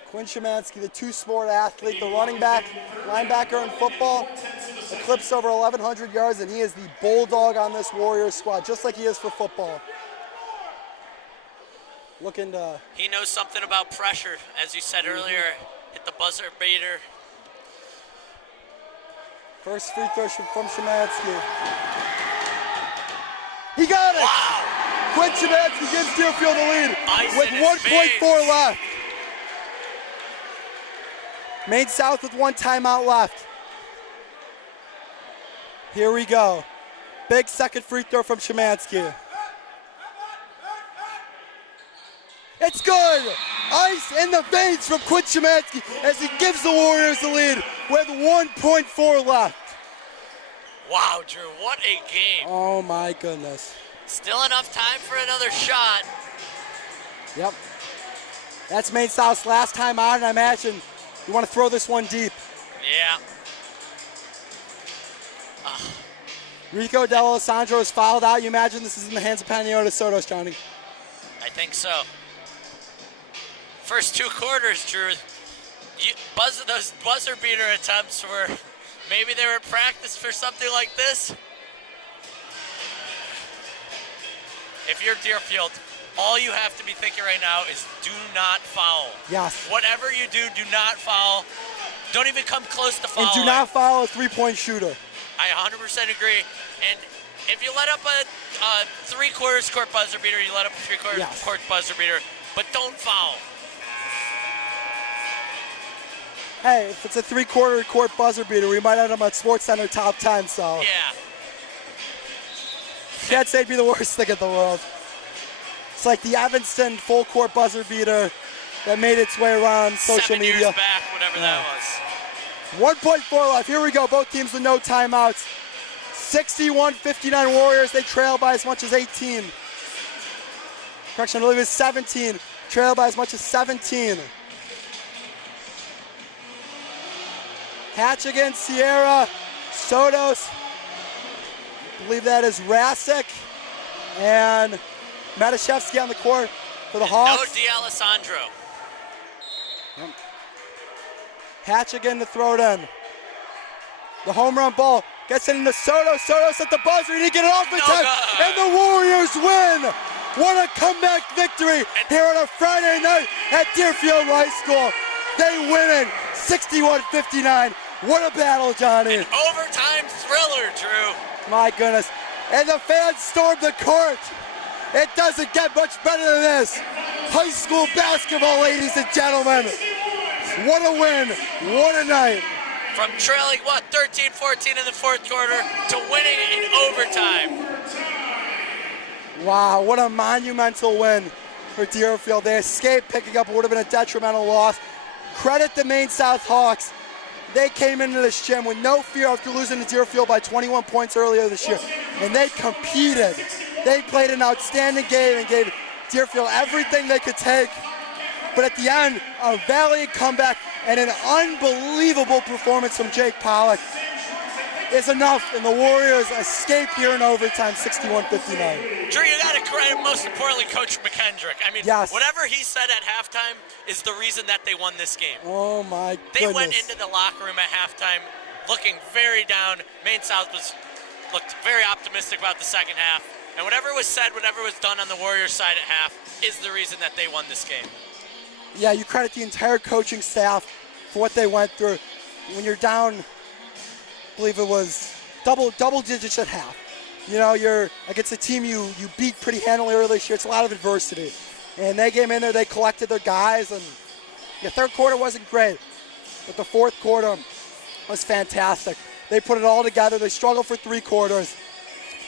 Quinn Szymanski, the 2-sport athlete, the running back, linebacker in football, eclipsed over 1,100 yards, and he is the bulldog on this Warriors squad, just like he is for football. Looking to... He knows something about pressure, as you said earlier. Hit the buzzer beater. First free throw from Szymanski. He got it! Wow! Quinn Szymanski gives Deerfield the lead Ice with 1.4 left. Maine South with 1 timeout left. Here we go. Big second free throw from Szymanski. It's good! Ice in the veins from Quinn Szymanski as he gives the Warriors the lead with 1.4 left. Wow, Drew, what a game. Oh my goodness. Still enough time for another shot. Yep. That's Maine South's last time out, and I imagine you want to throw this one deep. Yeah. Rico D'Alessandro is fouled out. You imagine this is in the hands of Panayota Sotos, Johnny? I think so. First 2 quarters, Drew. Those buzzer beater attempts were, maybe they were practice for something like this. If you're Deerfield, all you have to be thinking right now is do not foul. Yes. Whatever you do not foul. Don't even come close to fouling. And do not foul a 3-point shooter. I 100% agree. And if you let up a 3/4 court buzzer beater, you let up a 3/4 court buzzer beater, but don't foul. Hey, if it's a 3/4 court buzzer beater, we might end up on SportsCenter top 10, so. Yeah. Can't say it'd be the worst thing in the world. It's like the Evanston full court buzzer beater that made its way around social 7 media. years back, whatever that was. 1.4 left. Here we go. Both teams with no timeouts. 61-59 Warriors. They trail by as much as 18. Correction, I believe it's 17. Trail by as much as 17. Hatch against Sierra. Sotos. I believe that is Rasic. And Matashevsky on the court for the Hawks. No D'Alessandro. Hatch again to throw it in. The home run ball gets it into Soto. Soto's at the buzzer. He didn't get it off in time. And the Warriors win. What a comeback victory here on a Friday night at Deerfield High School. They win it 61-59. What a battle, Johnny. An overtime thriller, Drew. My goodness. And the fans stormed the court. It doesn't get much better than this. High school basketball, ladies and gentlemen. What a win. What a night. From trailing, 13-14 in the fourth quarter to winning in overtime. Wow, what a monumental win for Deerfield. They escaped picking up what would have been a detrimental loss. Credit the Maine South Hawks. They came into this gym with no fear after losing to Deerfield by 21 points earlier this year, and they competed. They played an outstanding game and gave Deerfield everything they could take. But at the end, a valiant comeback and an unbelievable performance from Jake Pollock is enough, and the Warriors escape here in overtime, 61-59. Drew, you got to credit, most importantly, Coach McKendrick. I mean, yes. Whatever he said at halftime is the reason that they won this game. Oh, my goodness. They went into the locker room at halftime looking very down. Maine South looked very optimistic about the second half. And whatever was said, whatever was done on the Warriors side at half is the reason that they won this game. Yeah, you credit the entire coaching staff for what they went through. When you're down, I believe it was double digits at half. You know, you're against a team you beat pretty handily earlier this year. It's a lot of adversity. And they came in there, they collected their guys, and the third quarter wasn't great. But the fourth quarter was fantastic. They put it all together. They struggled for 3 quarters,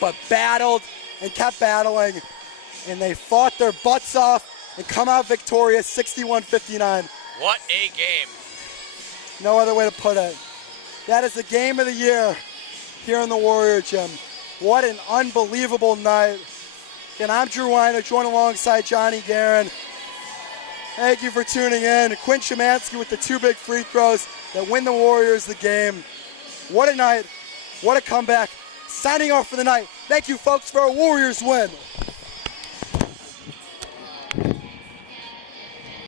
but battled and kept battling. And they fought their butts off and come out victorious, 61-59. What a game. No other way to put it. That is the game of the year here in the Warrior Gym. What an unbelievable night. And I'm Drew Weiner, joined alongside Johnny Guerin. Thank you for tuning in. Quinn Szymanski with the 2 big free throws that win the Warriors the game. What a night. What a comeback. Signing off for the night. Thank you, folks, for a Warriors win.